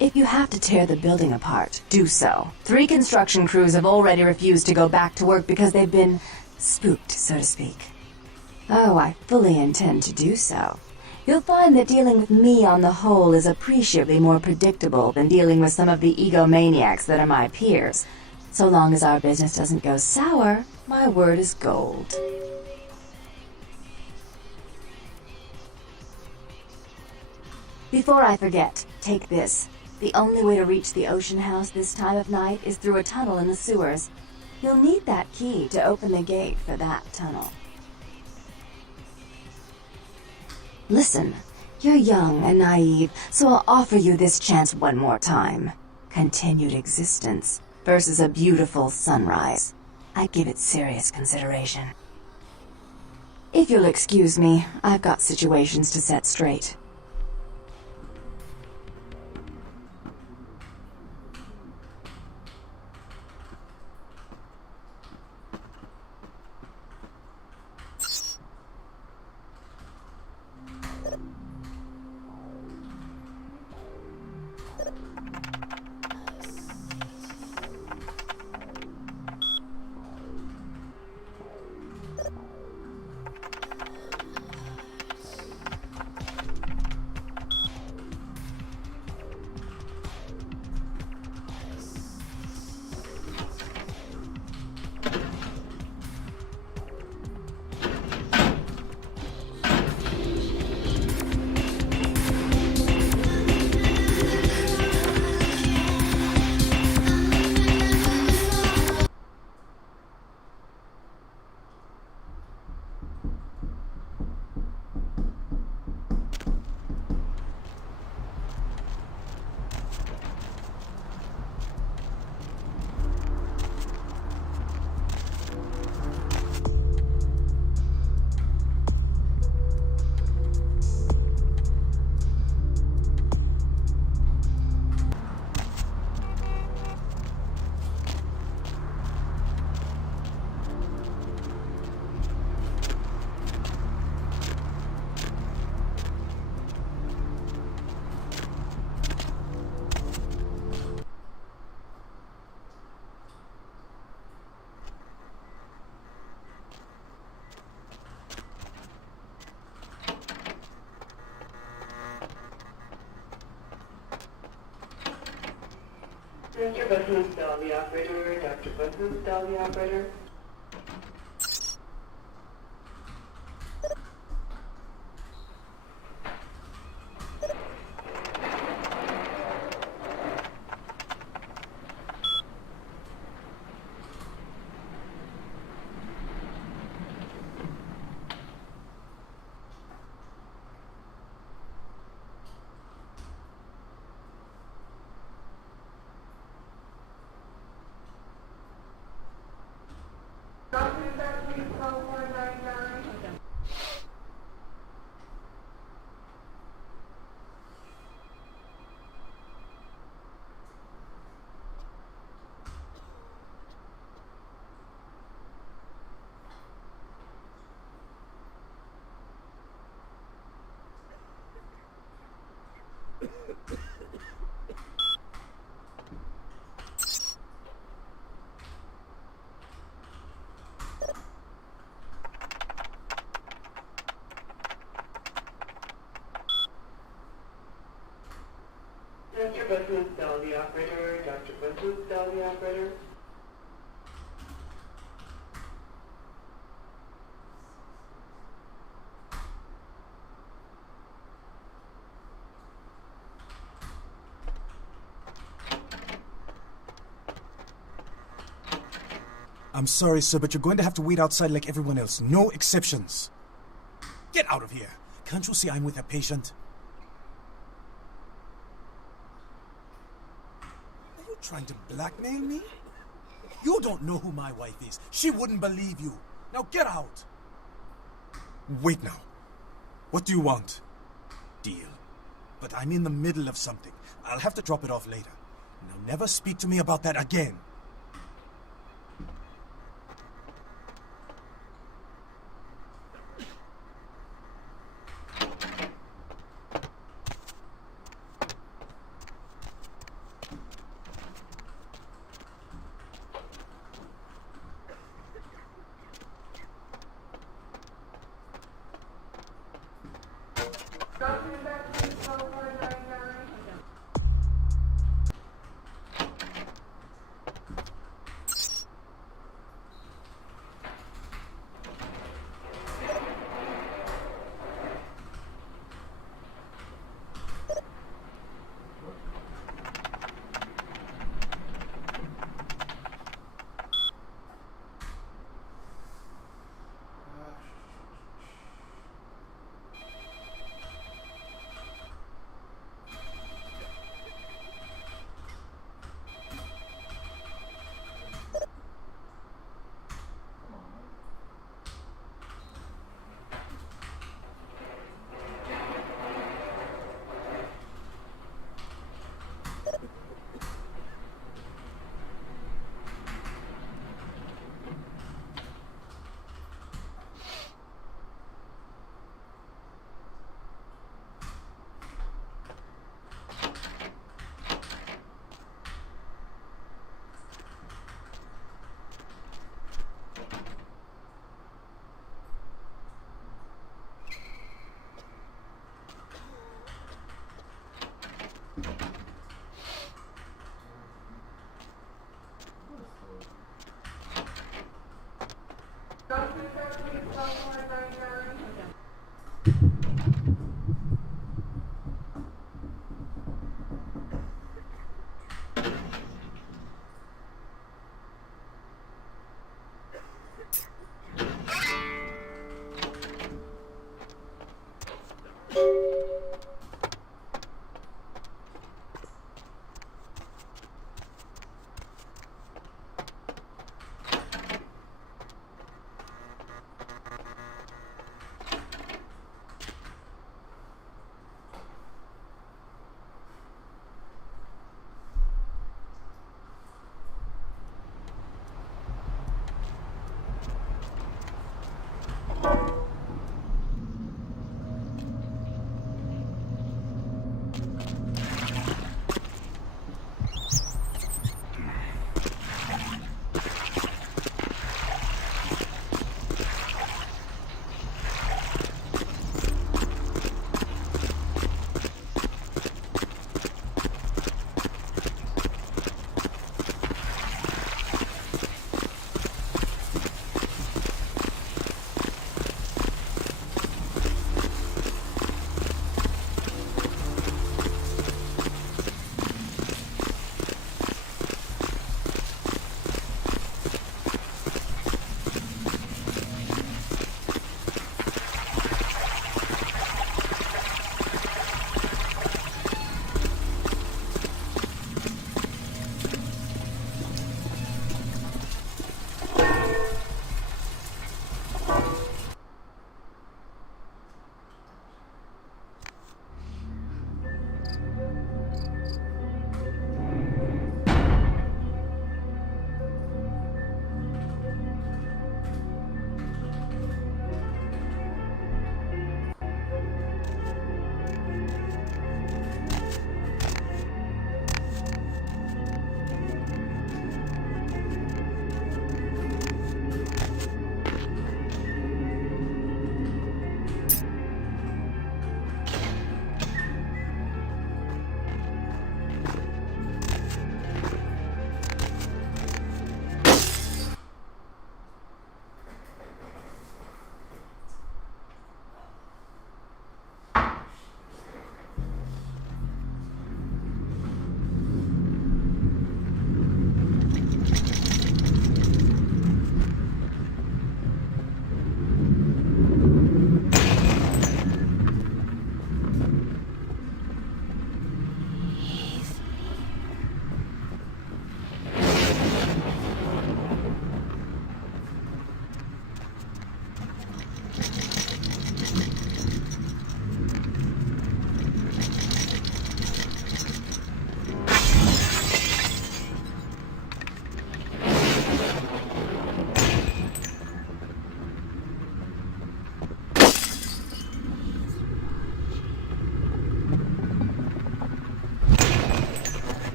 If you have to tear the building apart, do so. 3 construction crews have already refused to go back to work because they've been spooked, so to speak. Oh, I fully intend to do so. You'll find that dealing with me on the whole is appreciably more predictable than dealing with some of the egomaniacs that are my peers. So long as our business doesn't go sour, my word is gold. Before I forget, take this. The only way to reach the ocean house this time of night is through a tunnel in the sewers. You'll need that key to open the gate for that tunnel. Listen, you're young and naive, so I'll offer you this chance one more time. Continued existence versus a beautiful sunrise. I'd give it serious consideration. If you'll excuse me, I've got situations to set straight. Mr. Button's dial the operator. Dr. Button's dial the operator. Mr. Button's dial the operator. Dr. Button's dial the operator. I'm sorry, sir, but you're going to have to wait outside like everyone else. No exceptions. Get out of here. Can't you see I'm with a patient? Are you trying to blackmail me? You don't know who my wife is. She wouldn't believe you. Now get out. Wait now. What do you want? Deal. But I'm in the middle of something. I'll have to drop it off later. Now never speak to me about that again.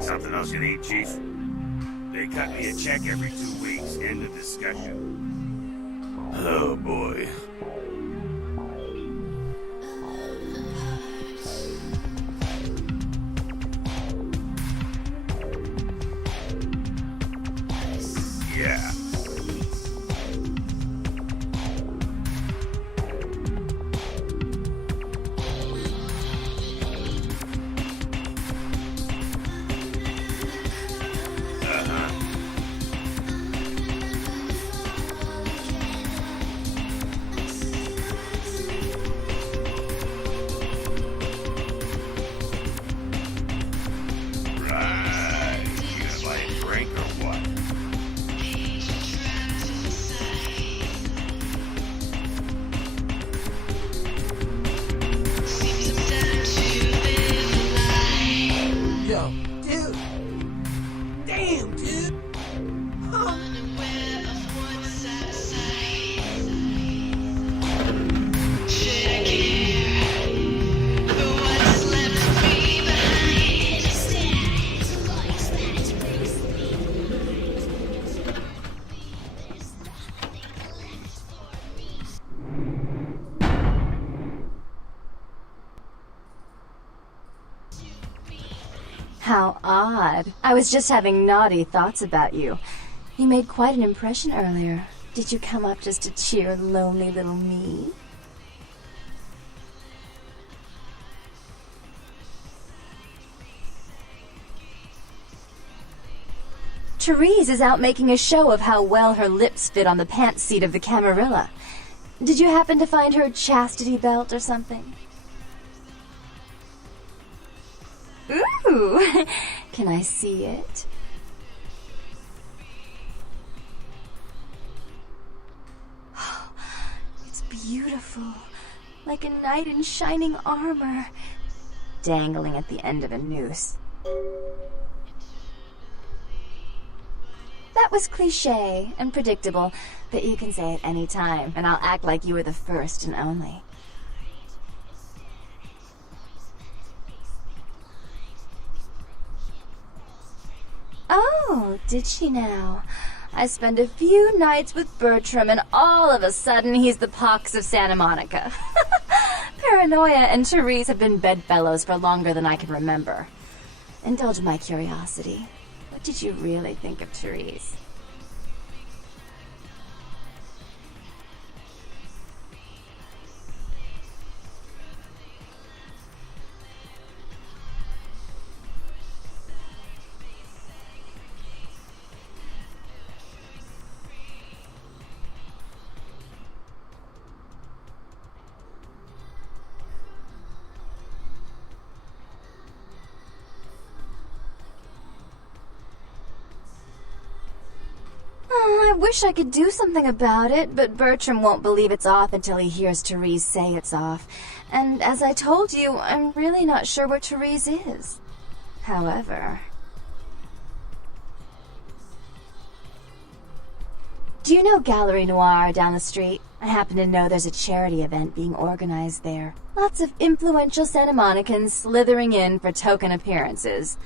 Something else you need, Chief? They cut me a check every 2 weeks. End of discussion. Oh, boy. Yeah. Yo, dude. Damn, dude. Huh? How odd. I was just having naughty thoughts about you. You made quite an impression earlier. Did you come up just to cheer lonely little me? Therese is out making a show of how well her lips fit on the pants seat of the Camarilla. Did you happen to find her chastity belt or something? Ooh! Can I see it? Oh, it's beautiful. Like a knight in shining armor, dangling at the end of a noose. That was cliché and predictable, but you can say it any time, and I'll act like you were the first and only. Oh, did she now? I spend a few nights with Bertram, and all of a sudden he's the pox of Santa Monica. Paranoia and Therese have been bedfellows for longer than I can remember. Indulge my curiosity. What did you really think of Therese? wish I could do something about it, but Bertram won't believe it's off until he hears Therese say it's off. And as I told you, I'm really not sure where Therese is. However... Do you know Gallery Noir down the street? I happen to know there's a charity event being organized there. Lots of influential Santa Monicans slithering in for token appearances.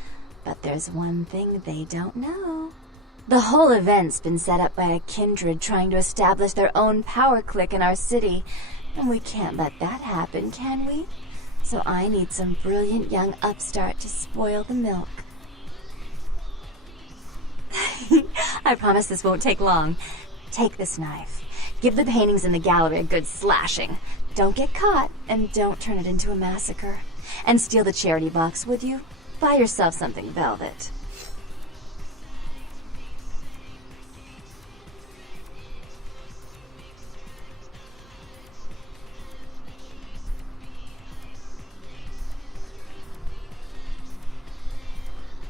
But there's one thing they don't know. The whole event's been set up by a kindred trying to establish their own power clique in our city, and we can't let that happen, can we? So I need some brilliant young upstart to spoil the milk. I promise this won't take long. Take this knife. Give the paintings in the gallery a good slashing. Don't get caught, and don't turn it into a massacre. And steal the charity box, would you? Buy yourself something velvet.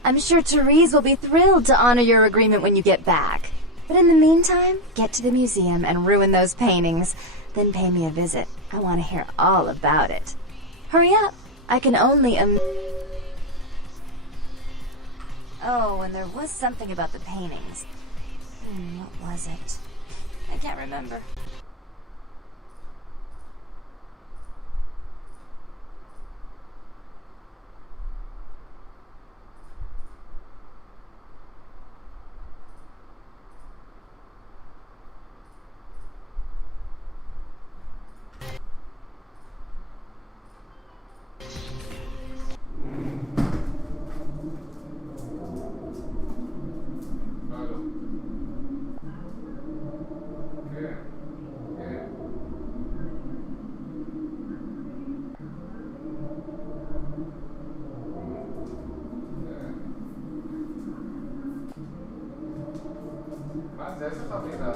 I'm sure Therese will be thrilled to honor your agreement when you get back. But in the meantime, get to the museum and ruin those paintings. Then pay me a visit. I want to hear all about it. Hurry up. I can only Oh, and there was something about the paintings. What was it? I can't remember. זה איזה חבילה?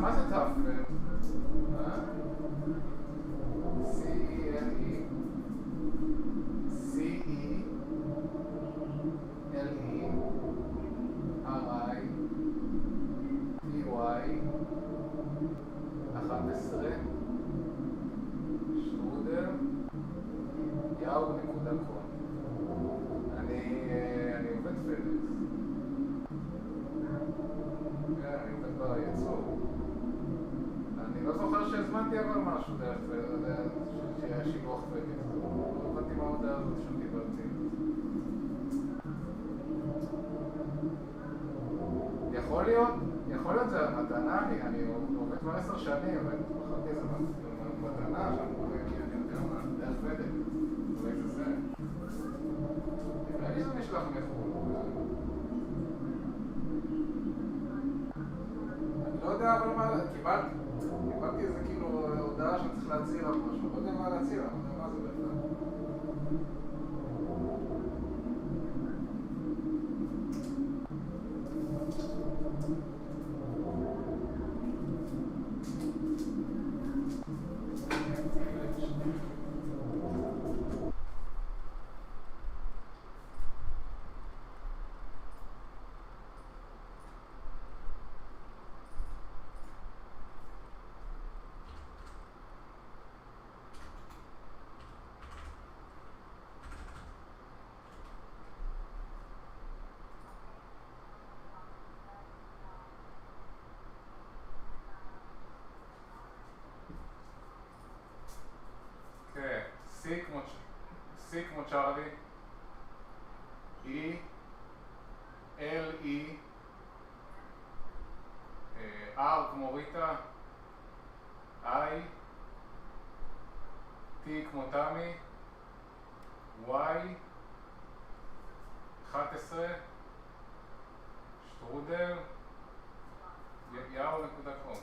מה זה טאפ? C-E-L-E R-I-T-Y 11 שטרודל יאו.קום. אני עובד פדקס. אני עובד בייצור. אני לא זוכר שהזמנתי אבל משהו דרך שהיה שיווח פדקס. לא הבנתי מה ההודעה הזאת שדיברתי. יכול להיות זה מתנה, אני עובד כבר 10 שנים, ובחרתי איזה מתנה שם, כי אני יודע מה, דרך פדק. אולי זה זה. נראה לי זה נשלח מחו"ל. אני לא יודע אבל מה, קיבלתי איזה כאילו הודעה שאני צריך להצהיר על משהו, לא יודע מה להצהיר, אני לא יודע מה זה בכלל. C כמו צ'ארלי, E, L, E, R כמו ריטה, I, T כמו תמי, Y, 11, שטרודל, יאו.קום.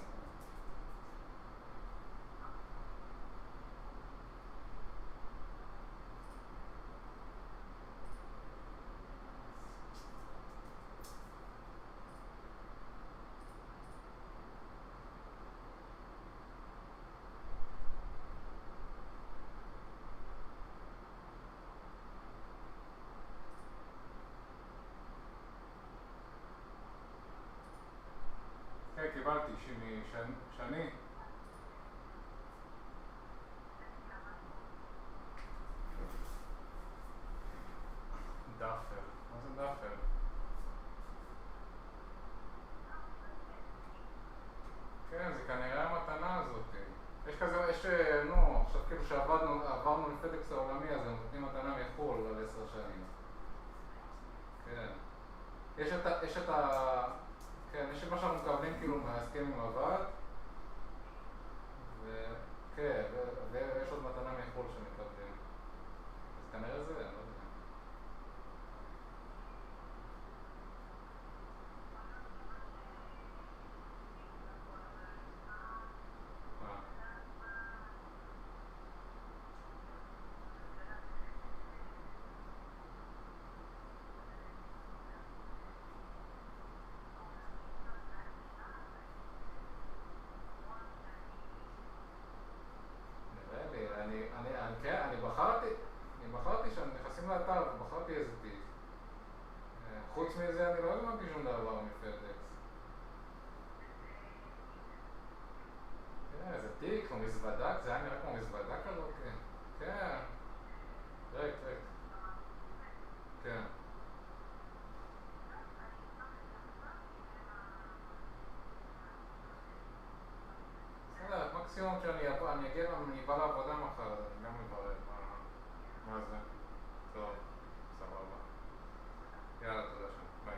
קיבלתי שני. דאפר. מה זה דאפר? כן, זה כנראה המתנה הזאת. יש כזה, נו, עכשיו כאילו שעברנו לפדקס העולמי, אז הם נותנים מתנה מחול על 10 שנים. כן. יש את מה שאנחנו מקבלים כאילו מההסכם עם הוועד, וכן, ויש עוד מתנה מחול שמקבלים. אז כנראה זה, אני לא יודע. אני בחרתי שאני נכנסים לאתר ובחרתי איזה תיק. חוץ מזה אני לא הבנתי שום דבר מפדקס. כן, איזה תיק, כמו מזוודה, זה היה נראה כמו מזוודה כזאת. כן. ריק. כן. בסדר, מקסימום שאני בא לעבודה מחר, אז אני גם מברר מה זה. טוב, סבבה. יאללה, תודה שם, ביי.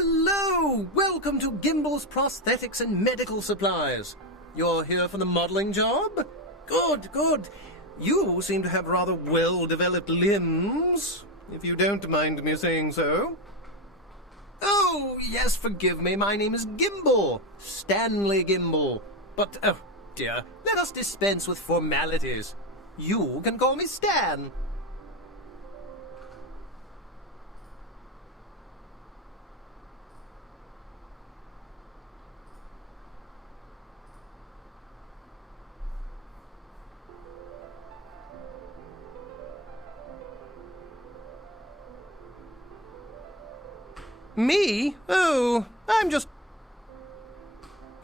Hello! Welcome to Gimble's Prosthetics and Medical Supplies. You're here for the modeling job? Good, good. You seem to have rather well-developed limbs, if you don't mind me saying so. Oh, yes, forgive me. My name is Gimble. Stanley Gimble. But, oh, dear, let us dispense with formalities. You can call me Stan. Me? Oh, I'm just...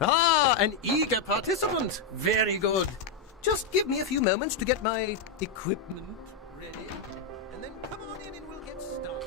Ah, an eager participant. Very good. Just give me a few moments to get my equipment ready, and then come on in and we'll get started.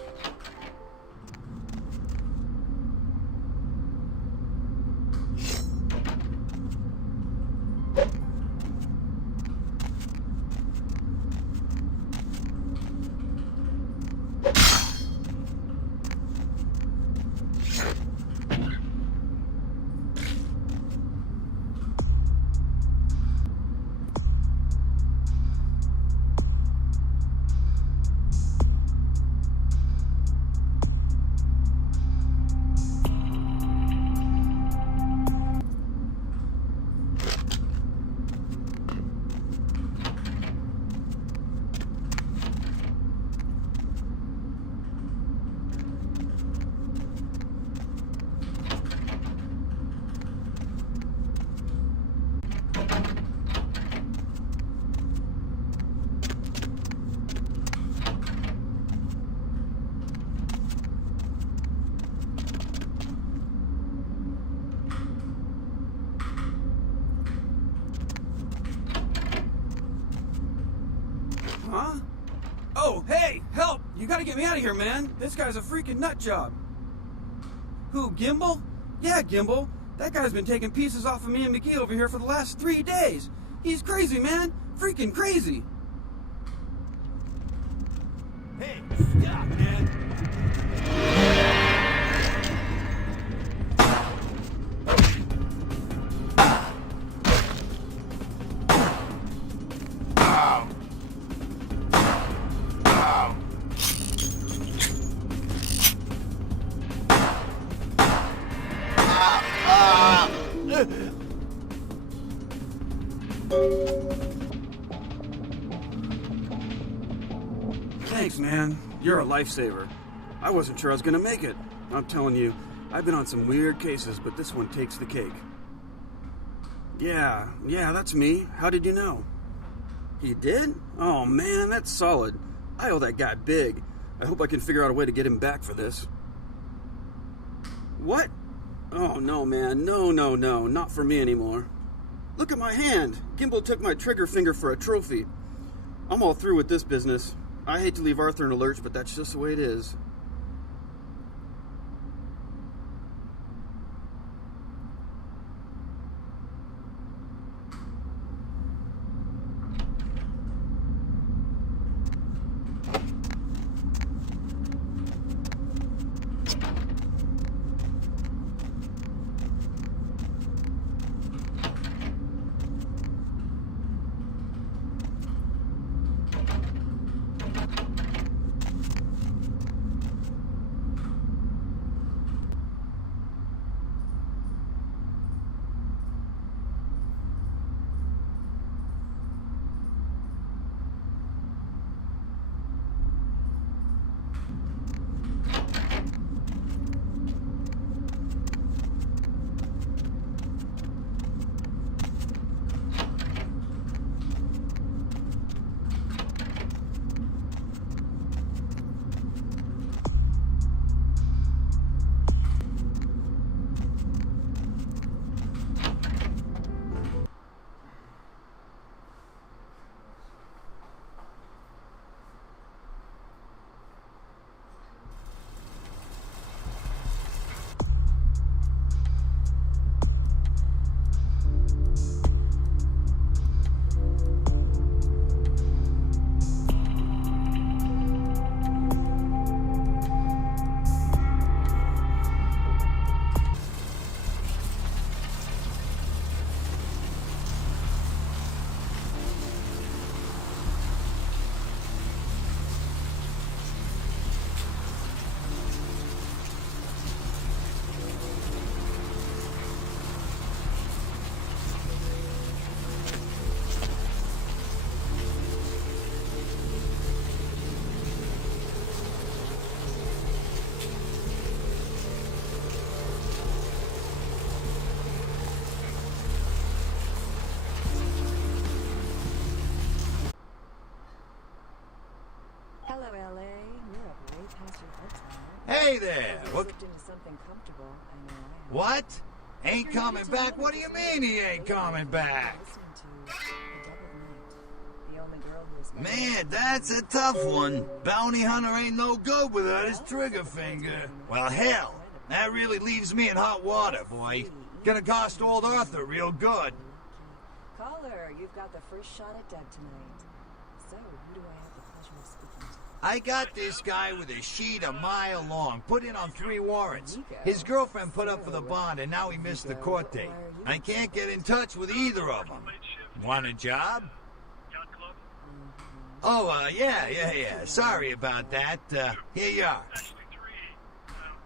Huh? Oh, hey, help! You gotta get me out of here, man. This guy's a freaking nut job. Who, Gimble? Yeah, Gimble. That guy's been taking pieces off of me and McGee over here for the last 3 days. He's crazy, man. Freaking crazy. Hey, stop, man. Thanks, man. You're a lifesaver. I wasn't sure I was gonna make it. I'm telling you, I've been on some weird cases, but this one takes the cake. Yeah, that's me. How did you know? He did? Oh, man, that's solid. I owe that guy big. I hope I can figure out a way to get him back for this. What? Oh, no, man. No, not for me anymore. Look at my hand. Gimble took my trigger finger for a trophy. I'm all through with this business. I hate to leave Arthur in a lurch, but that's just the way it is. Hey there! If you What? slipped into something comfortable, I know I have. What? Ain't coming back? What do you mean he ain't coming back? Listening to A Double Night. The only girl who's Man, that's a tough one. Bounty hunter ain't no good without his trigger finger. Well, hell, that really leaves me in hot water, boy. Gonna cost old Arthur real good. Caller, you've got the first shot at Deb tonight. So, who do I have the pleasure of speaking to? I got this guy with a sheet a mile long, put in on 3 warrants. His girlfriend put up for the bond, and now he missed the court date. I can't get in touch with either of them. Want a job? Oh, yeah. Sorry about that. Here you are.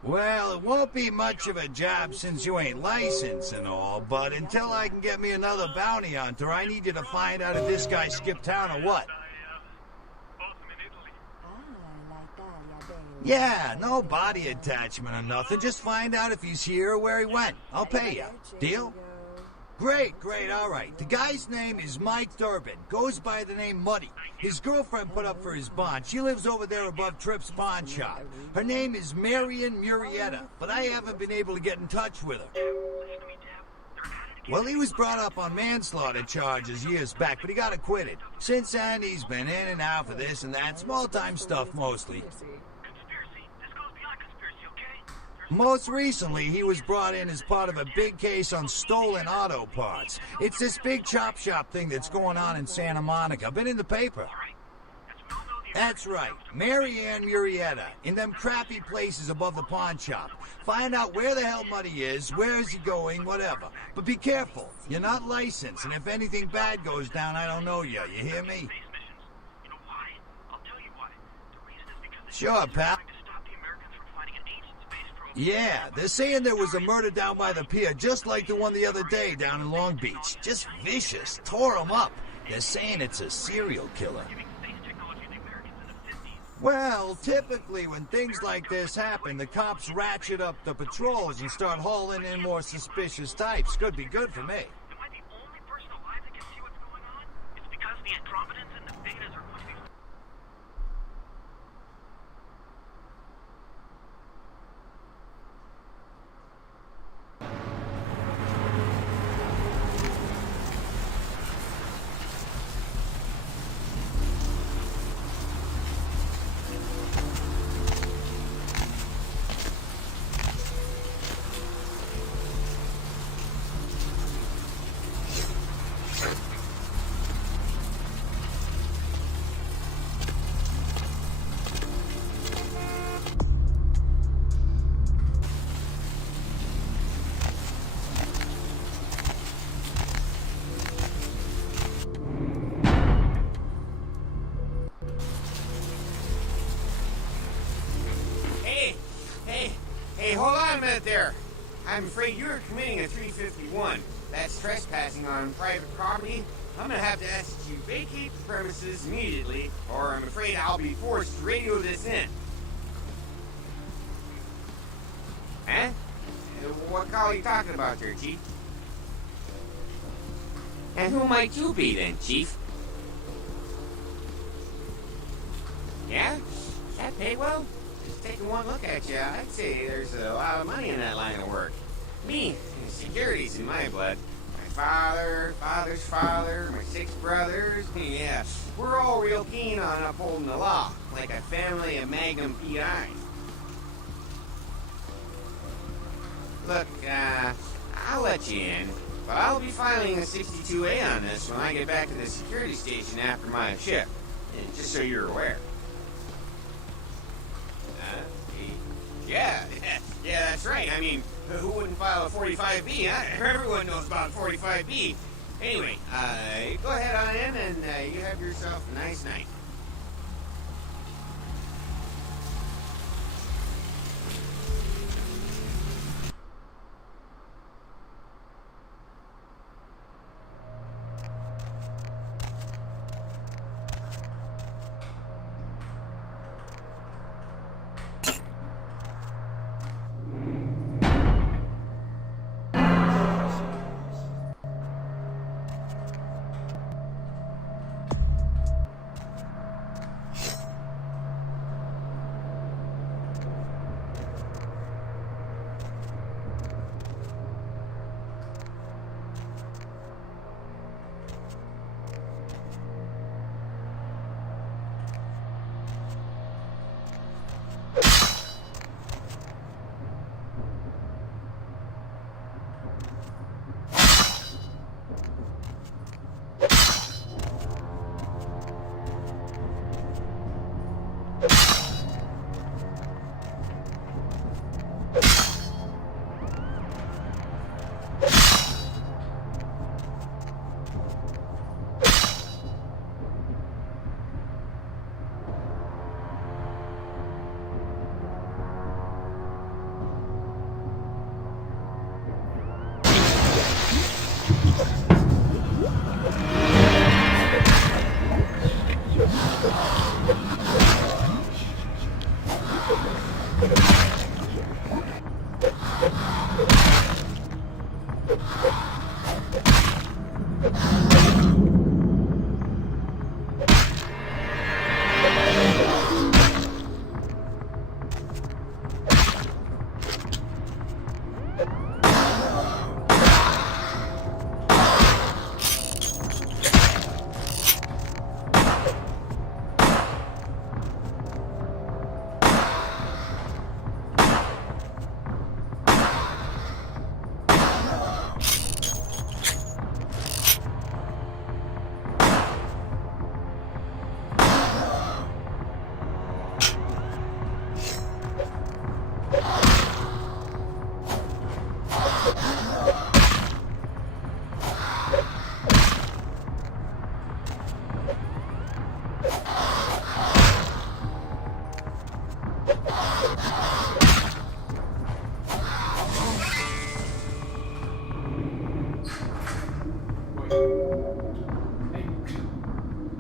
Well, it won't be much of a job since you ain't licensed and all, but until I can get me another bounty hunter, I need you to find out if this guy skipped town or what. Yeah, no body attachment or nothing. Just find out if he's here or where he went. I'll pay you. Deal? Great, all right. The guy's name is Mike Durbin. Goes by the name Muddy. His girlfriend put up for his bond. She lives over there above Tripp's pawn shop. Her name is Marion Murrieta, but I haven't been able to get in touch with her. Well, he was brought up on manslaughter charges years back, but he got acquitted. Since then, he's been in and out for this and that, small-time stuff mostly. Most recently, he was brought in as part of a big case on stolen auto parts. It's this big chop shop thing that's going on in Santa Monica. Been in the paper. That's right, Marianne Murrieta, in them crappy places above the pawn shop. Find out where the hell Muddy is, where is he going, whatever. But be careful, you're not licensed, and if anything bad goes down, I don't know you. You hear me? Sure, pal. Yeah, they're saying there was a murder down by the pier, just like the one the other day down in Long Beach. Just vicious, tore them up. They're saying it's a serial killer. Well, typically when things like this happen, the cops ratchet up the patrols and start hauling in more suspicious types. Could be good for me. Hey, hold on a minute there. I'm afraid you're committing a 351. That's trespassing on private property. I'm gonna have to ask that you vacate the premises immediately, or I'm afraid I'll be forced to radio this in. Huh? What call are you talking about there, Chief? And who might you be then, Chief? Yeah? Does that pay well? Just taking one look at you, I'd say there's a lot of money in that line of work. Me, security's in my blood. My father's father, my 6 brothers, yeah, we're all real keen on upholding the law, like a family of Magnum PIs. Look, I'll let you in, but I'll be filing a 62A on this when I get back to the security station after my shift, just so you're aware. Yeah, that's right. I mean, who wouldn't file a 45B, huh? Everyone knows about 45B. Anyway, go ahead on in and you have yourself a nice night.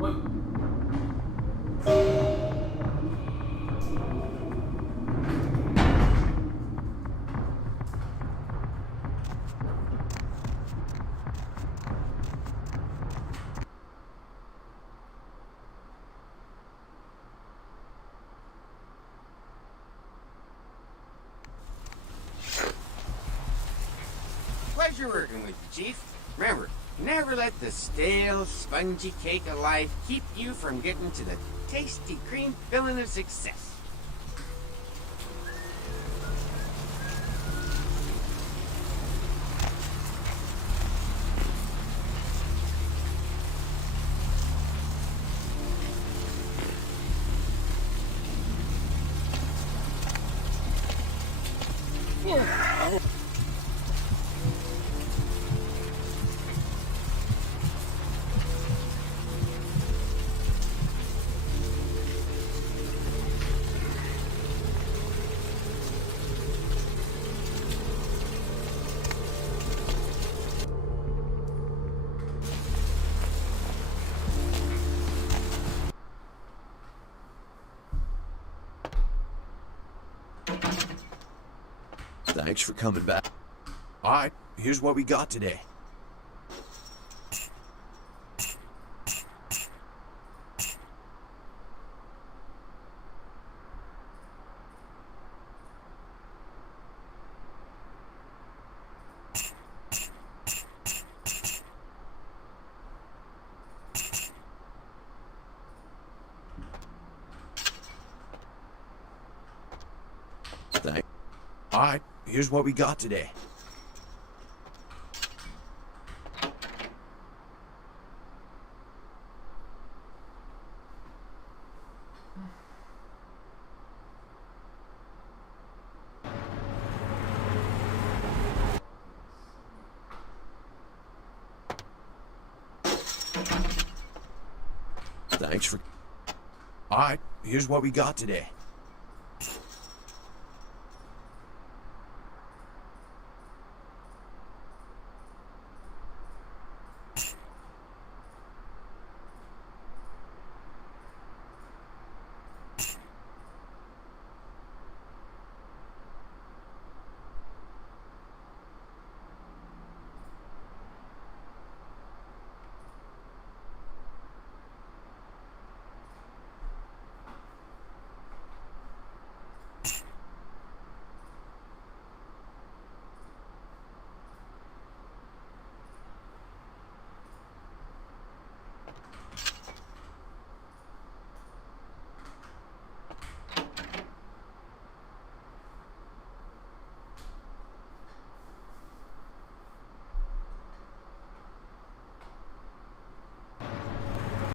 Pleasure working with you, Chief. Remember, never let the stale, spongy cake of life keep you from getting to the tasty cream filling of success. Thanks for coming back. Alright, here's what we got today. Alright, here's what we got today. Thanks for... Alright, here's what we got today.